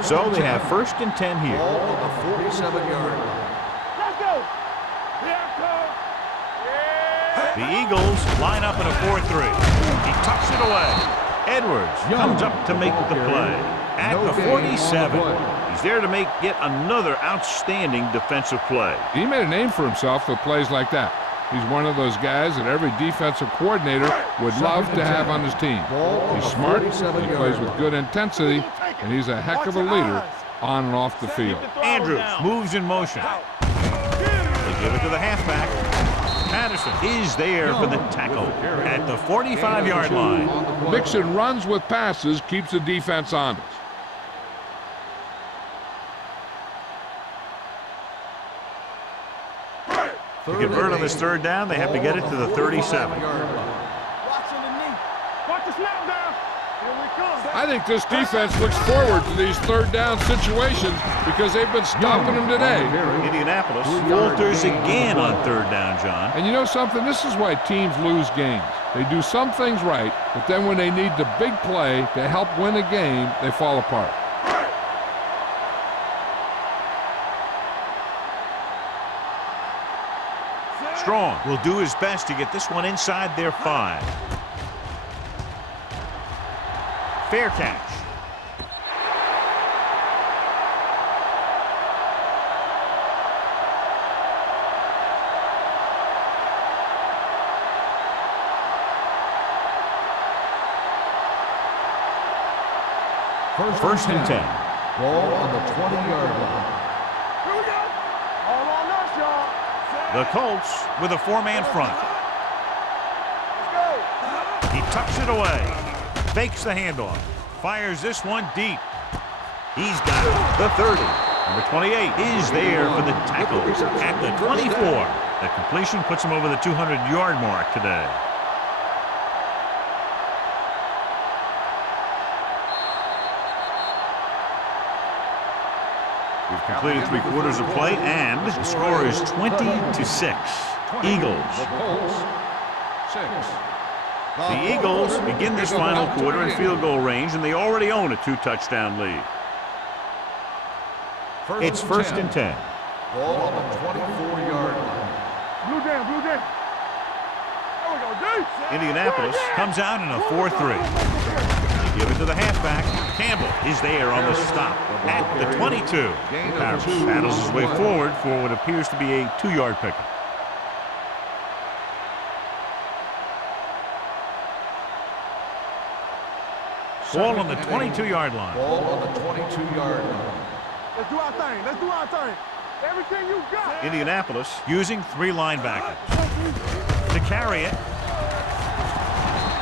So they have 1st and 10 here. Ball on the 47-yard line. Let's go. Here it comes. The Eagles line up in a 4-3. He tucks it away. Edwards comes up to make the play at the 47. He's there to make yet another outstanding defensive play. He made a name for himself with plays like that. He's one of those guys that every defensive coordinator would love to have on his team. He's smart, he plays with good intensity, and he's a heck of a leader on and off the field. Andrews moves in motion. They give it to the halfback. Patterson is there for the tackle at the 45-yard line. Mixing runs with passes keeps the defense honest. To convert on this 3rd down, they have to get it to the 37. Watch underneath. Watch the snap down. Here we come. I think this defense looks forward to these 3rd down situations because they've been stopping them today. Indianapolis falters again on 3rd down, John. And you know something? This is why teams lose games. They do some things right, but then when they need the big play to help win a game, they fall apart. Strong will do his best to get this one inside their 5. Fair catch. First and 10. Ball on the 20-yard line. Here we go. All on us, y'all. The Colts with a 4-man front. Let's go. He tucks it away. Fakes the handoff. Fires this one deep. He's got it. The 30. Number 28 is there for the tackle at the 24. That completion puts him over the 200-yard mark today. We've completed 3/4 of play, and the score is 20-6. Eagles. The Eagles begin this final quarter in field goal range, and they already own a 2-touchdown lead. It's 1st and 10. Ball on the 24-yard line. Blue down, blue down. There we go, dude. Indianapolis comes out in a 4-3. They give it to the halfback. Campbell is there on the stop at the 22. Parrish battles his way forward for what appears to be a 2-yard pickup. Ball on the 22-yard line. Ball on the 22-yard line. Let's do our thing. Let's do our thing. Everything you got. Indianapolis using 3 linebackers. To carry it,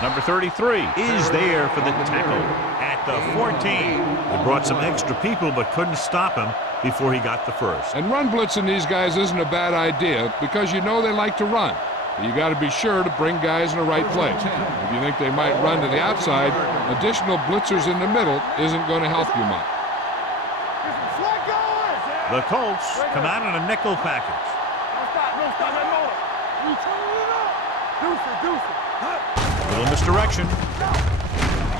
number 33 is there for the tackle at the 14. They brought some extra people but couldn't stop him before he got the first. And run blitzing these guys isn't a bad idea because you know they like to run. You got to be sure to bring guys in the right place. If you think they might run to the outside, additional blitzers in the middle isn't going to help you much. The Colts come out in a nickel package. Don't stop, let roll. You turn it up. Deuce it. Little misdirection.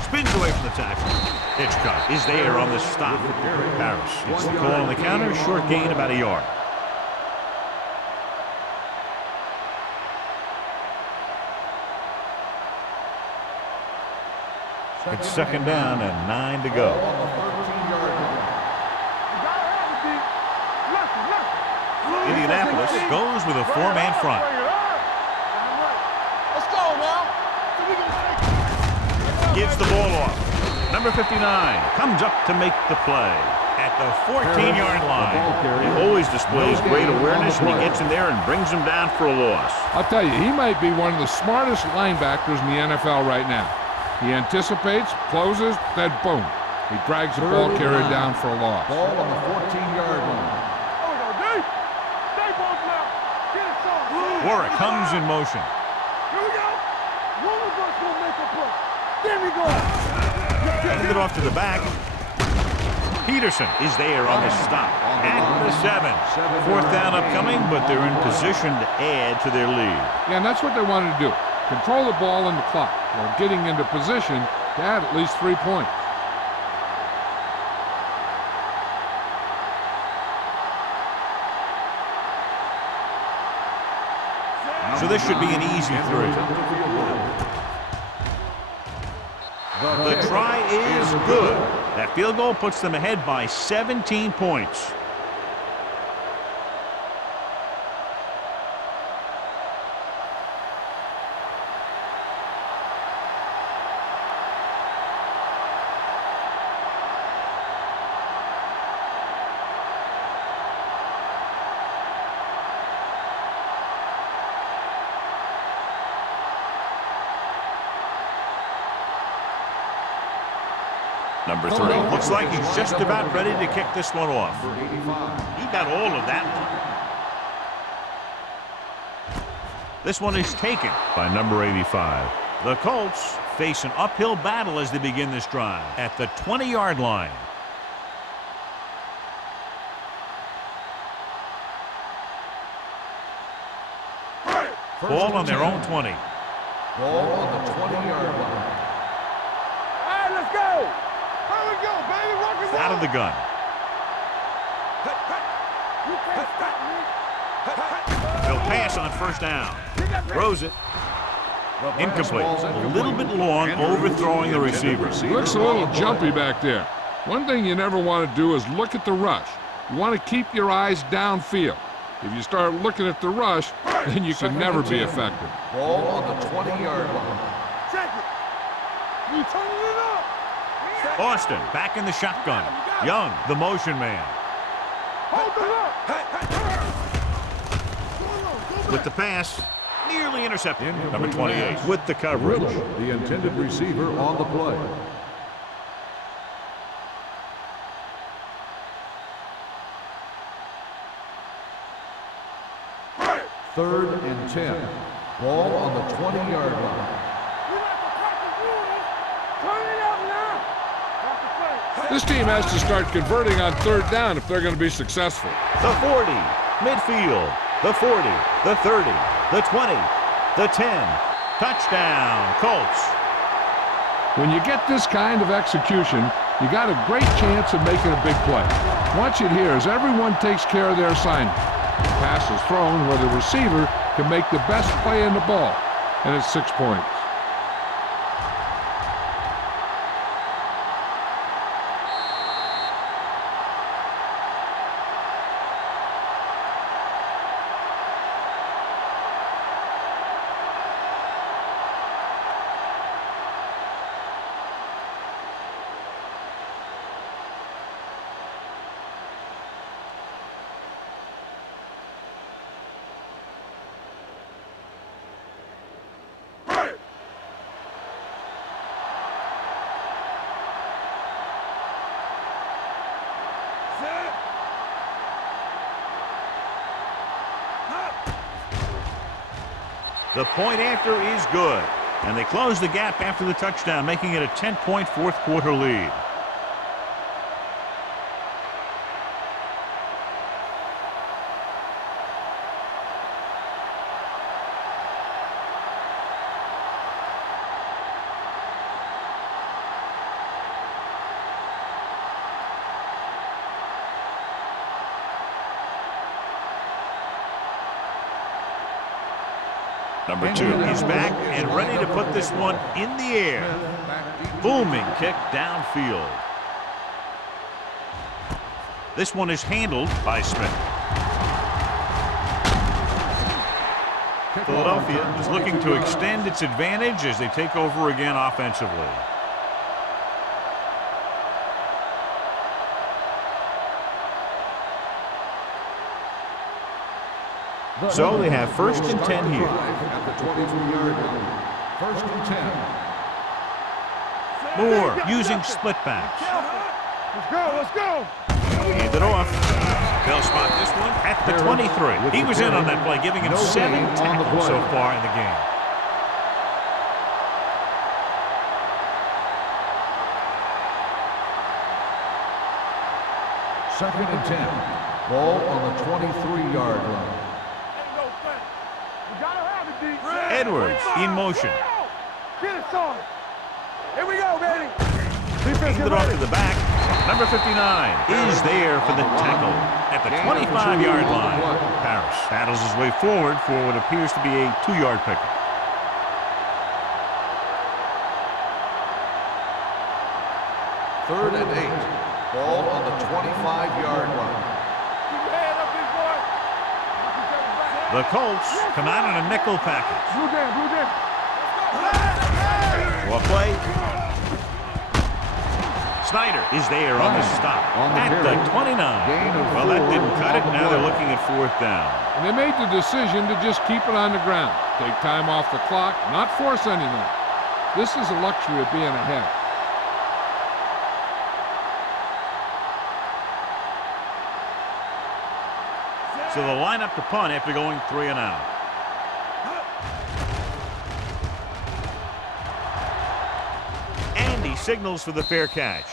Spins away from the tackle. Hitchcock is there on the stop. Parrish gets the call on the counter. Short gain about a yard. It's 2nd down and 9 to go. Indianapolis goes with a 4-man front. Let's go now. Gives the ball off. Number 59 comes up to make the play at the 14-yard line. He always displays great awareness, and he gets in there and brings him down for a loss. I'll tell you, he might be one of the smartest linebackers in the NFL right now. He anticipates, closes, then boom. He drags the ball carrier down for a loss. Ball on the 14-yard line. Oh, we go, D. Stay both now. Get it started. Warwick comes in motion. Here we go. One of us will make a play. There we go. Handed it off to the back. Peterson is there on the stop at the 7. Fourth down upcoming, but they're in position to add to their lead. Yeah, and that's what they wanted to do. Control the ball and the clock while getting into position to add at least 3 points. So this should be an easy 3. The try is good. That field goal puts them ahead by 17 points. Number 3. Looks like he's just about ready to kick this one off. He got all of that one. This one is taken by number 85. The Colts face an uphill battle as they begin this drive at the 20-yard line. Ball on their own 20. Ball on the 20-yard line. All right, let's go. Here we go, baby. Rock and roll. Out of the gun. You can't stop me. He'll pass on first down. Throws it. Incomplete. A little bit long, overthrowing the receiver. Looks a little jumpy back there. One thing you never want to do is look at the rush. You want to keep your eyes downfield. If you start looking at the rush, then you can never be effective. Ball on the 20-yard line. Check it. You turning it up. Austin back in the shotgun. Young, the motion man. Hold it up. With the pass, nearly intercepted. Number 28 with the coverage. The intended receiver on the play. Third and 10. Ball on the 20-yard line. We like to practice rules. Turn it up now. That's the play. This team has to start converting on third down if they're going to be successful. The 40, midfield. The 40, the 30, the 20, the 10. Touchdown, Colts. When you get this kind of execution, you got a great chance of making a big play. Watch it here as everyone takes care of their assignment. The pass is thrown where the receiver can make the best play in the ball, and it's 6 points. The point after is good, and they close the gap after the touchdown, making it a 10-point fourth quarter lead. Number 2 is back and ready to put this one in the air. Booming kick downfield. This one is handled by Smith. Philadelphia is looking to extend its advantage as they take over again offensively. So they have first and 10 here. At the 23-yard line. First and 10. Moore using split backs. Let's go, let's go. Hand it off. They'll spot this one at the 23. He was in on that play, giving him 7 tackles so far in the game. Second and 10. Ball on the 23-yard line. We gotta have it, D. Edwards in motion. Get it, son. Here we go, baby. Hand it off to the back. Number 59 is there for the tackle at the 25-yard line. Parrish battles his way forward for what appears to be a 2-yard pickup. Third and 8. Ball on the 25-yard line. Keep your head up, big boy. The Colts come out in a nickel package. Blue down, blue down. For a play. Snyder is there on the stop at the 29. Well, that didn't cut it. Now they're looking at 4th down. And they made the decision to just keep it on the ground. Take time off the clock, not force anything. This is the luxury of being ahead. So they'll line up to punt after going 3 and out. And he signals for the fair catch.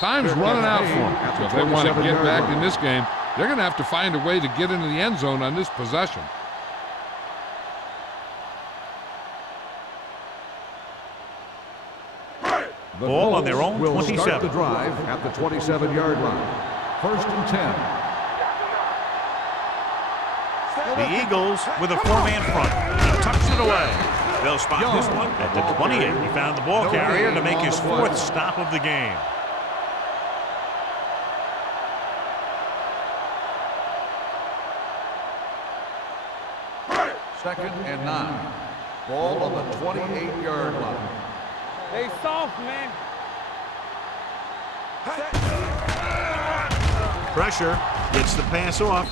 Time's running out for them. So if they want to get back in this game, they're going to have to find a way to get into the end zone on this possession. Ball on their own 27. Start the drive at the 27-yard line. First and 10. The Eagles with a 4-man front. He tucks it away. They'll spot this one at the 28. He found the ball carrier to make his 4th stop of the game. Second and 9. Ball on the 28-yard line. They soft, man. Pressure gets the pass off.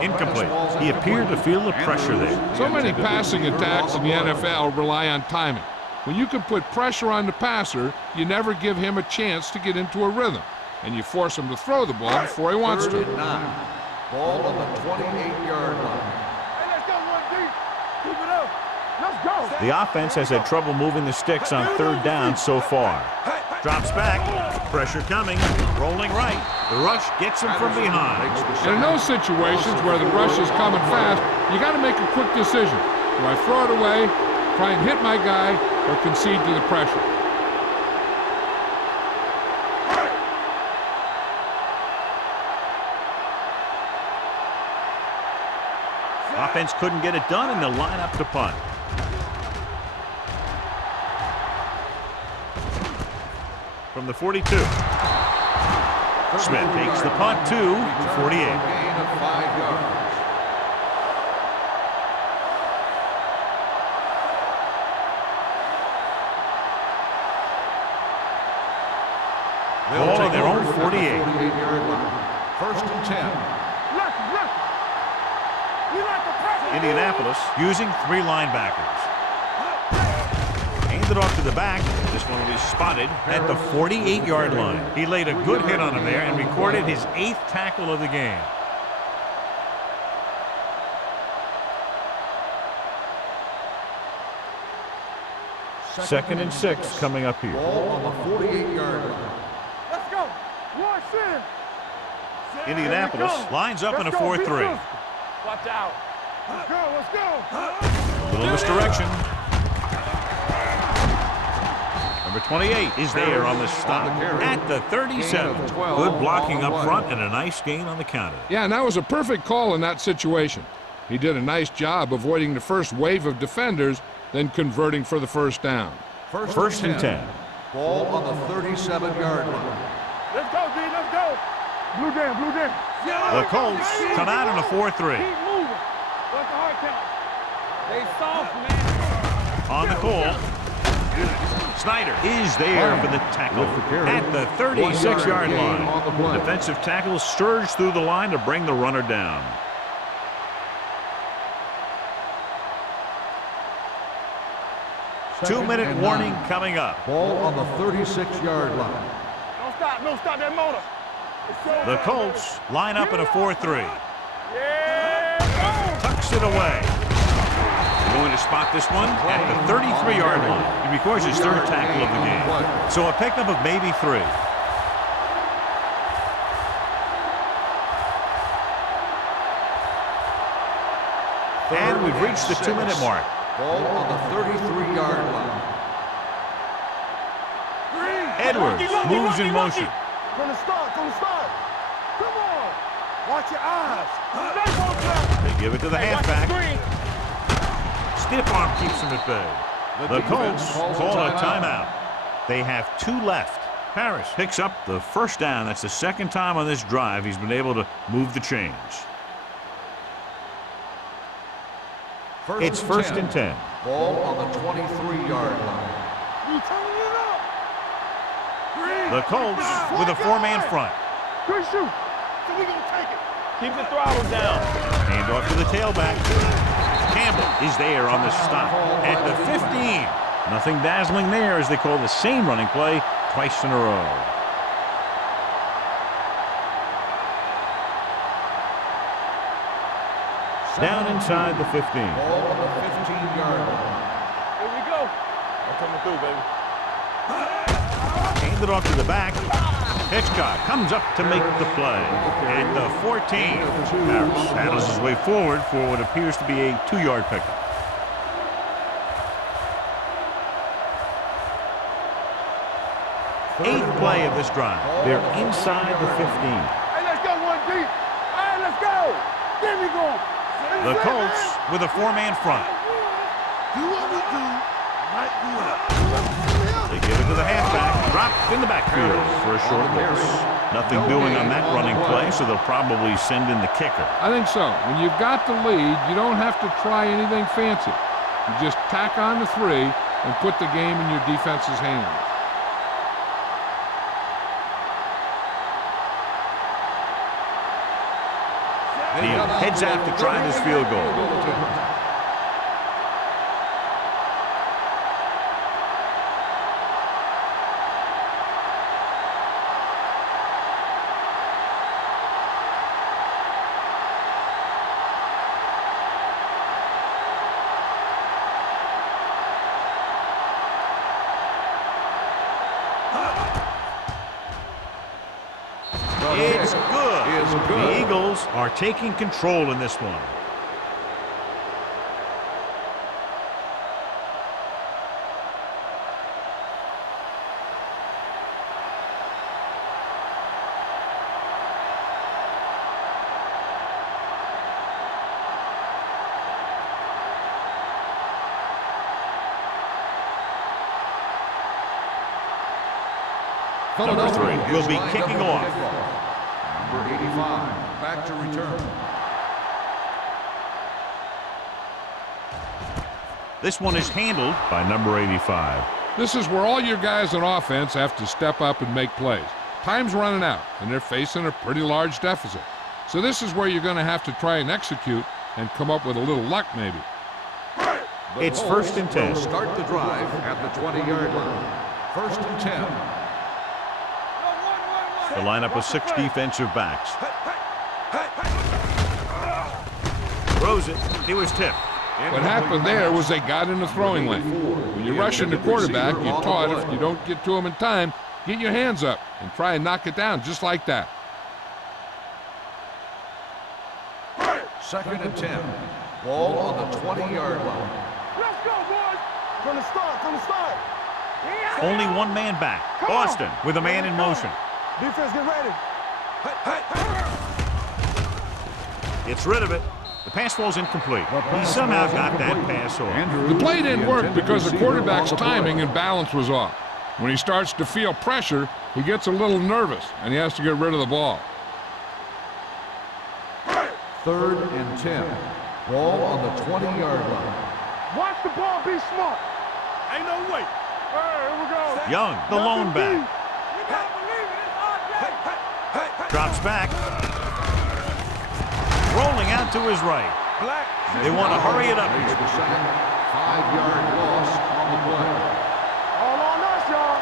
Incomplete. He appeared to feel the pressure there. So many passing attacks in the NFL rely on timing. When you can put pressure on the passer, you never give him a chance to get into a rhythm, and you force him to throw the ball before he wants Third to. and 9. Ball on the 28-yard line. Hey, let's go, 1D. Keep it up. Let's go. The offense has had trouble moving the sticks on 3rd down so far. Drops back. Pressure coming. Rolling right. The rush gets him from behind. And in those situations where the rush is coming fast, you got to make a quick decision. Do I throw it away, try and hit my guy, or concede to the pressure? Offense couldn't get it done, and they'll line up to punt. From the 42. Smith takes the punt to the 48. Gain of 5 yards. Ball on their own 48. 48-yard line. First and 10. Indianapolis using 3 linebackers. Hand it off to the back. This one will be spotted at the 48-yard line. He laid a good hit on him there and recorded his 8th tackle of the game. Second and 6 coming up here. Ball on the 48-yard line. Let's go. One sin. Indianapolis lines up in a 4-3. Watch out. Let's go, let's go. Little misdirection. Number 28 is there on the stop at the 37. Good blocking up front and a nice gain on the counter. Yeah, and that was a perfect call in that situation. He did a nice job avoiding the first wave of defenders, then converting for the first down. First and 10. Ball on the 37-yard line. Let's go, D, let's go. Blue down, blue down. The Colts come out in a 4-3. Keep moving. What's the hard count? They soft, man. On the call. Snyder is there for the tackle at the 36-yard line. Defensive tackle surged through the line to bring the runner down. 2-minute warning coming up. Ball on the 36-yard line. Don't stop that motor. The Colts line up in a 4-3. Yeah, Tucks it away. Going to spot this one at the 33-yard line. He records his third tackle of the game. So a pickup of maybe 3. And we've reached the 2-minute mark. Ball on the 33-yard line. Edwards moves in motion. From the start. Come on. Watch your eyes. They give it to the halfback. Stiff arm keeps him at bay. The Colts call a timeout. They have 2 left. Harris picks up the first down. That's the second time on this drive he's been able to move the chains. It's first and 10. Ball on the 23-yard line. You turning it up. The Colts with a 4-man front. Good shoot. So we gonna take it. Keep the throttle down. Hand off to the tailback. Campbell is there on the stop at the 15. Nothing dazzling there as they call the same running play twice in a row. Down inside the 15. Ball on the 15-yard line. Here we go. I'm coming through, baby. Handed off to the back. Hitchcock comes up to make the play. At the 14. Harris paddles his way forward for what appears to be a 2-yard pickup. Eighth play of this drive. They're inside the 15. Hey, let's go one deep. All right, let's go. There we go. The Colts with a 4-man front. Do what we do. Might do it. They give it to the halfback. Dropped in the backfield for a short loss. Nothing doing on that running play, so they'll probably send in the kicker. I think so. When you've got the lead, you don't have to try anything fancy. You just tack on the 3 and put the game in your defense's hands. Neal heads out to try this field goal. It's good. The Eagles are taking control in this one. Number 3 will be kicking off. Number 85, back to return. This one is handled by number 85. This is where all your guys on offense have to step up and make plays. Time's running out, and they're facing a pretty large deficit. So this is where you're going to have to try and execute and come up with a little luck maybe. It's first and 10. Start the drive at the 20-yard line. First and 10. The lineup of 6 defensive backs. Throws it. He was tipped. What happened there was they got in the throwing lane. When you're rushing the quarterback, you're taught if you don't get to him in time, get your hands up and try and knock it down just like that. Second and 10. Ball on the 20-yard line. Let's go, boys. From the start. Only one man back. Austin with a man in motion. Defense, get ready. Gets rid of it. The pass falls incomplete. He somehow got that pass off. The play didn't work because the quarterback's timing and balance was off. When he starts to feel pressure, he gets a little nervous, and he has to get rid of the ball. Third and 10. Ball on the 20-yard line. Watch the ball. Be smart. Ain't no way. All right, here we go. Young, the lone back. You gotta believe it. It's Drops back. Rolling out to his right. Black. They want to hurry it up. Makes the sack. 5-yard loss on the play. All on us, y'all.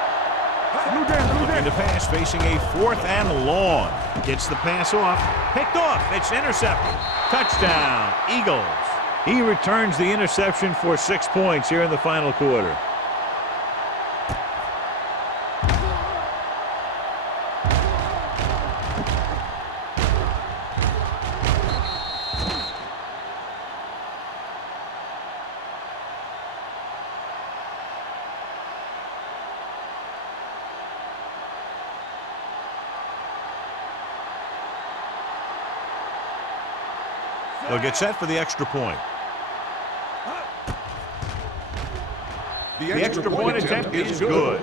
Blue down, Looking to pass, facing a 4th and long. Gets the pass off. Picked off. It's intercepted. Touchdown, Eagles. He returns the interception for 6 points here in the final quarter. They'll get set for the extra point. The extra point attempt is good.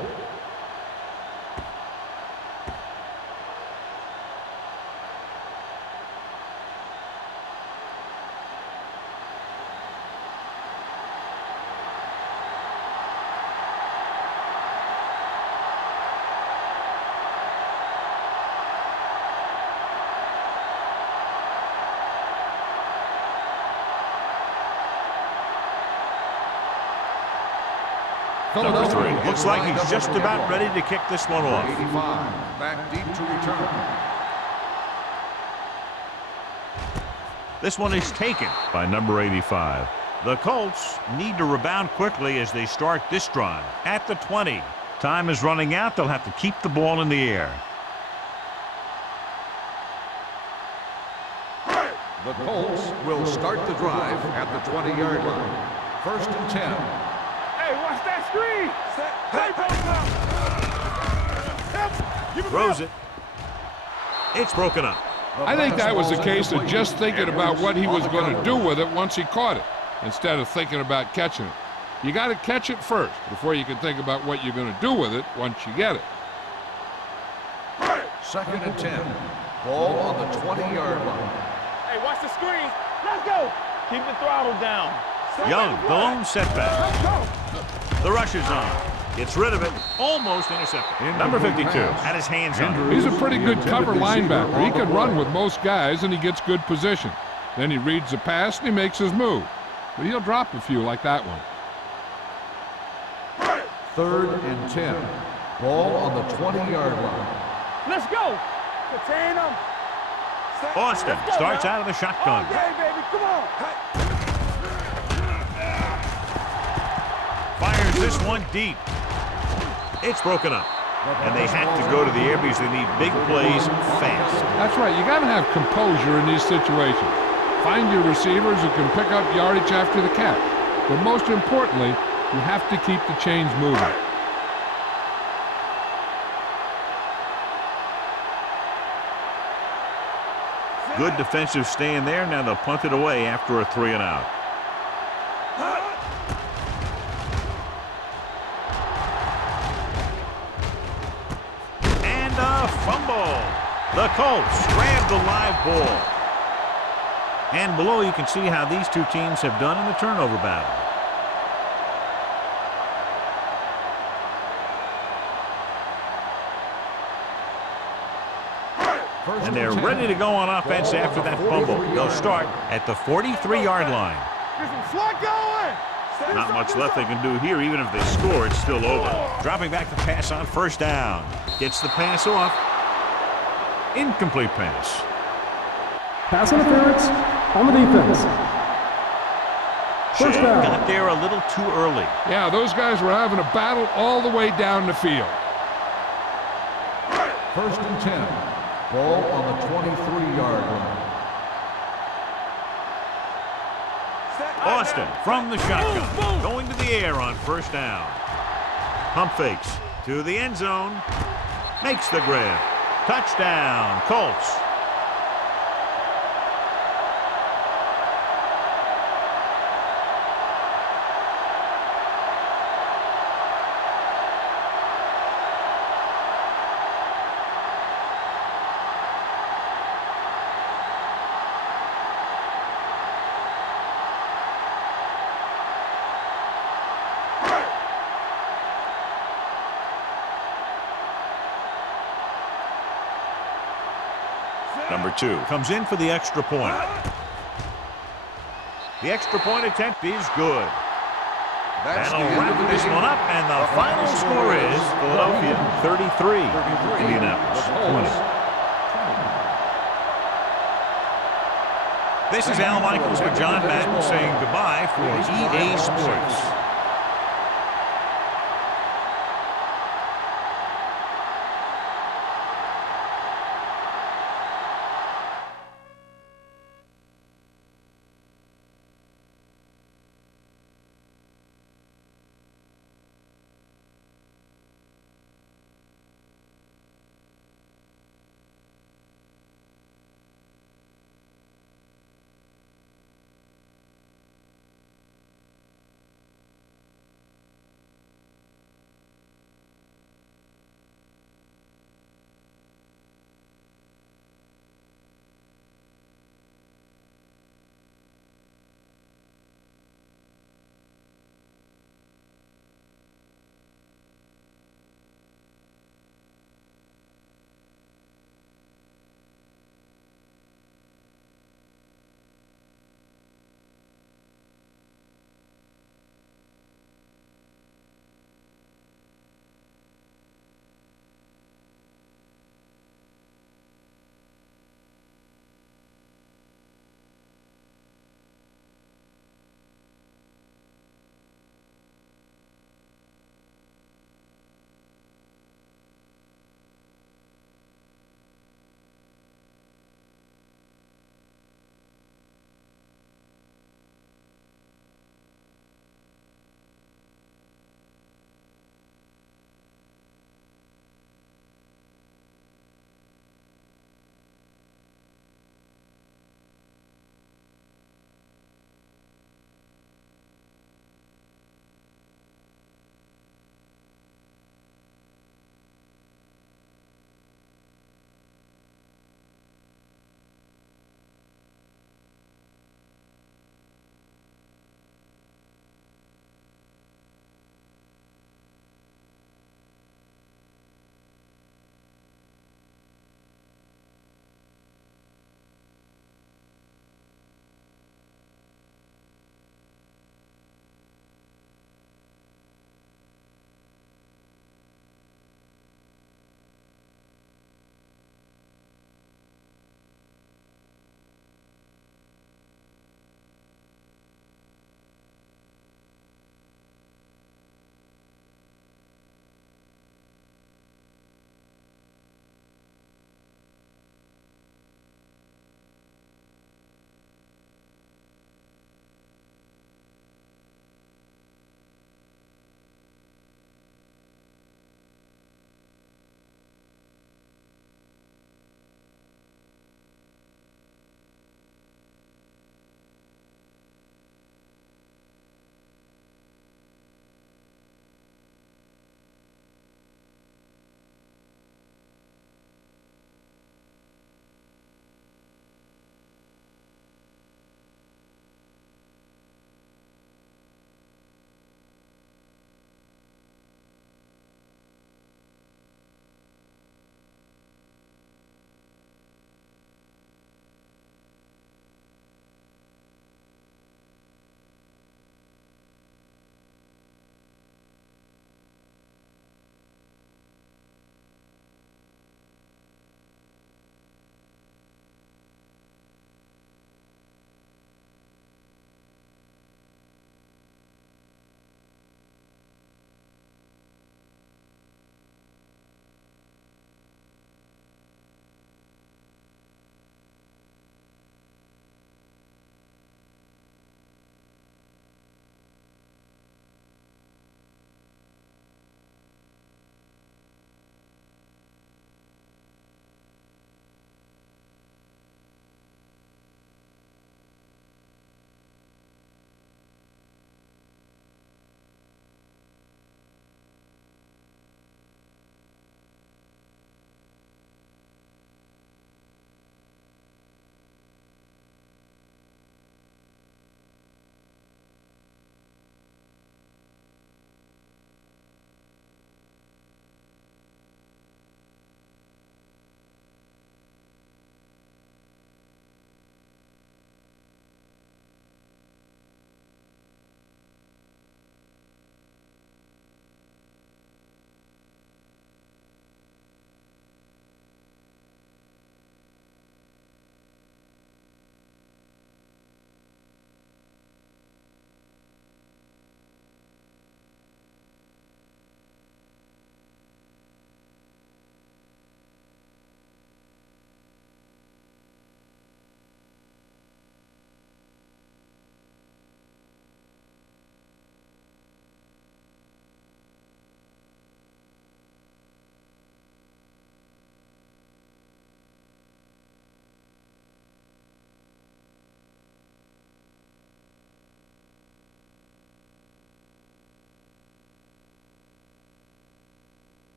Number 3. Looks like he's just about ready to kick this one off. 85, back deep to return. This one is taken by number 85. The Colts need to rebound quickly as they start this drive at the 20. Time is running out. They'll have to keep the ball in the air. The Colts will start the drive at the 20-yard line. 1st and 10. Hey, watch that screen. Throws it. It's broken up. I think that was a case of just thinking about what he was going to do with it once he caught it, instead of thinking about catching it. You got to catch it first before you can think about what you're going to do with it once you get it. 2nd and 10. Ball on the 20-yard line. Hey, watch the screen. Let's go. Keep the throttle down. Young, the lone setback. The rush is on. Gets rid of it. Almost intercepted. Number 52 had his hands on it. He's a pretty good cover linebacker. He can run with most guys, and he gets good position. Then he reads the pass, and he makes his move. But he'll drop a few like that one. 3rd and 10. Ball on the 20-yard line. Let's go. Contain them. Austin starts out of the shotgun. Okay, baby, come on. Fires this one deep. It's broken up. And they have to go to the air because they need big plays fast. That's right. You got to have composure in these situations. Find your receivers who can pick up yardage after the catch. But most importantly, you have to keep the chains moving. Good defensive stand there. Now they'll punt it away after a 3 and out. And a fumble. The Colts grab the live ball. And below you can see how these two teams have done in the turnover battle. And they're ready to go on offense after that fumble. They'll start at the 43-yard line. Get some slot going. Not much left they can do here. Even if they score, it's still over. Dropping back the pass on 1st down. Gets the pass off. Incomplete pass. Pass interference on the defense. First down. Got there a little too early. Yeah, those guys were having a battle all the way down the field. 1st and 10. Ball on the 23-yard line. Austin from the shotgun. Going to the air on 1st down. Pump fakes to the end zone. Makes the grab. Touchdown, Colts. Number 2 comes in for the extra point. The extra point attempt is good. That's the That'll end wrap of the this game. one up, and the final score is Philadelphia 33, Indianapolis 20. This is Al Michaels with John Madden saying goodbye for EA Sports.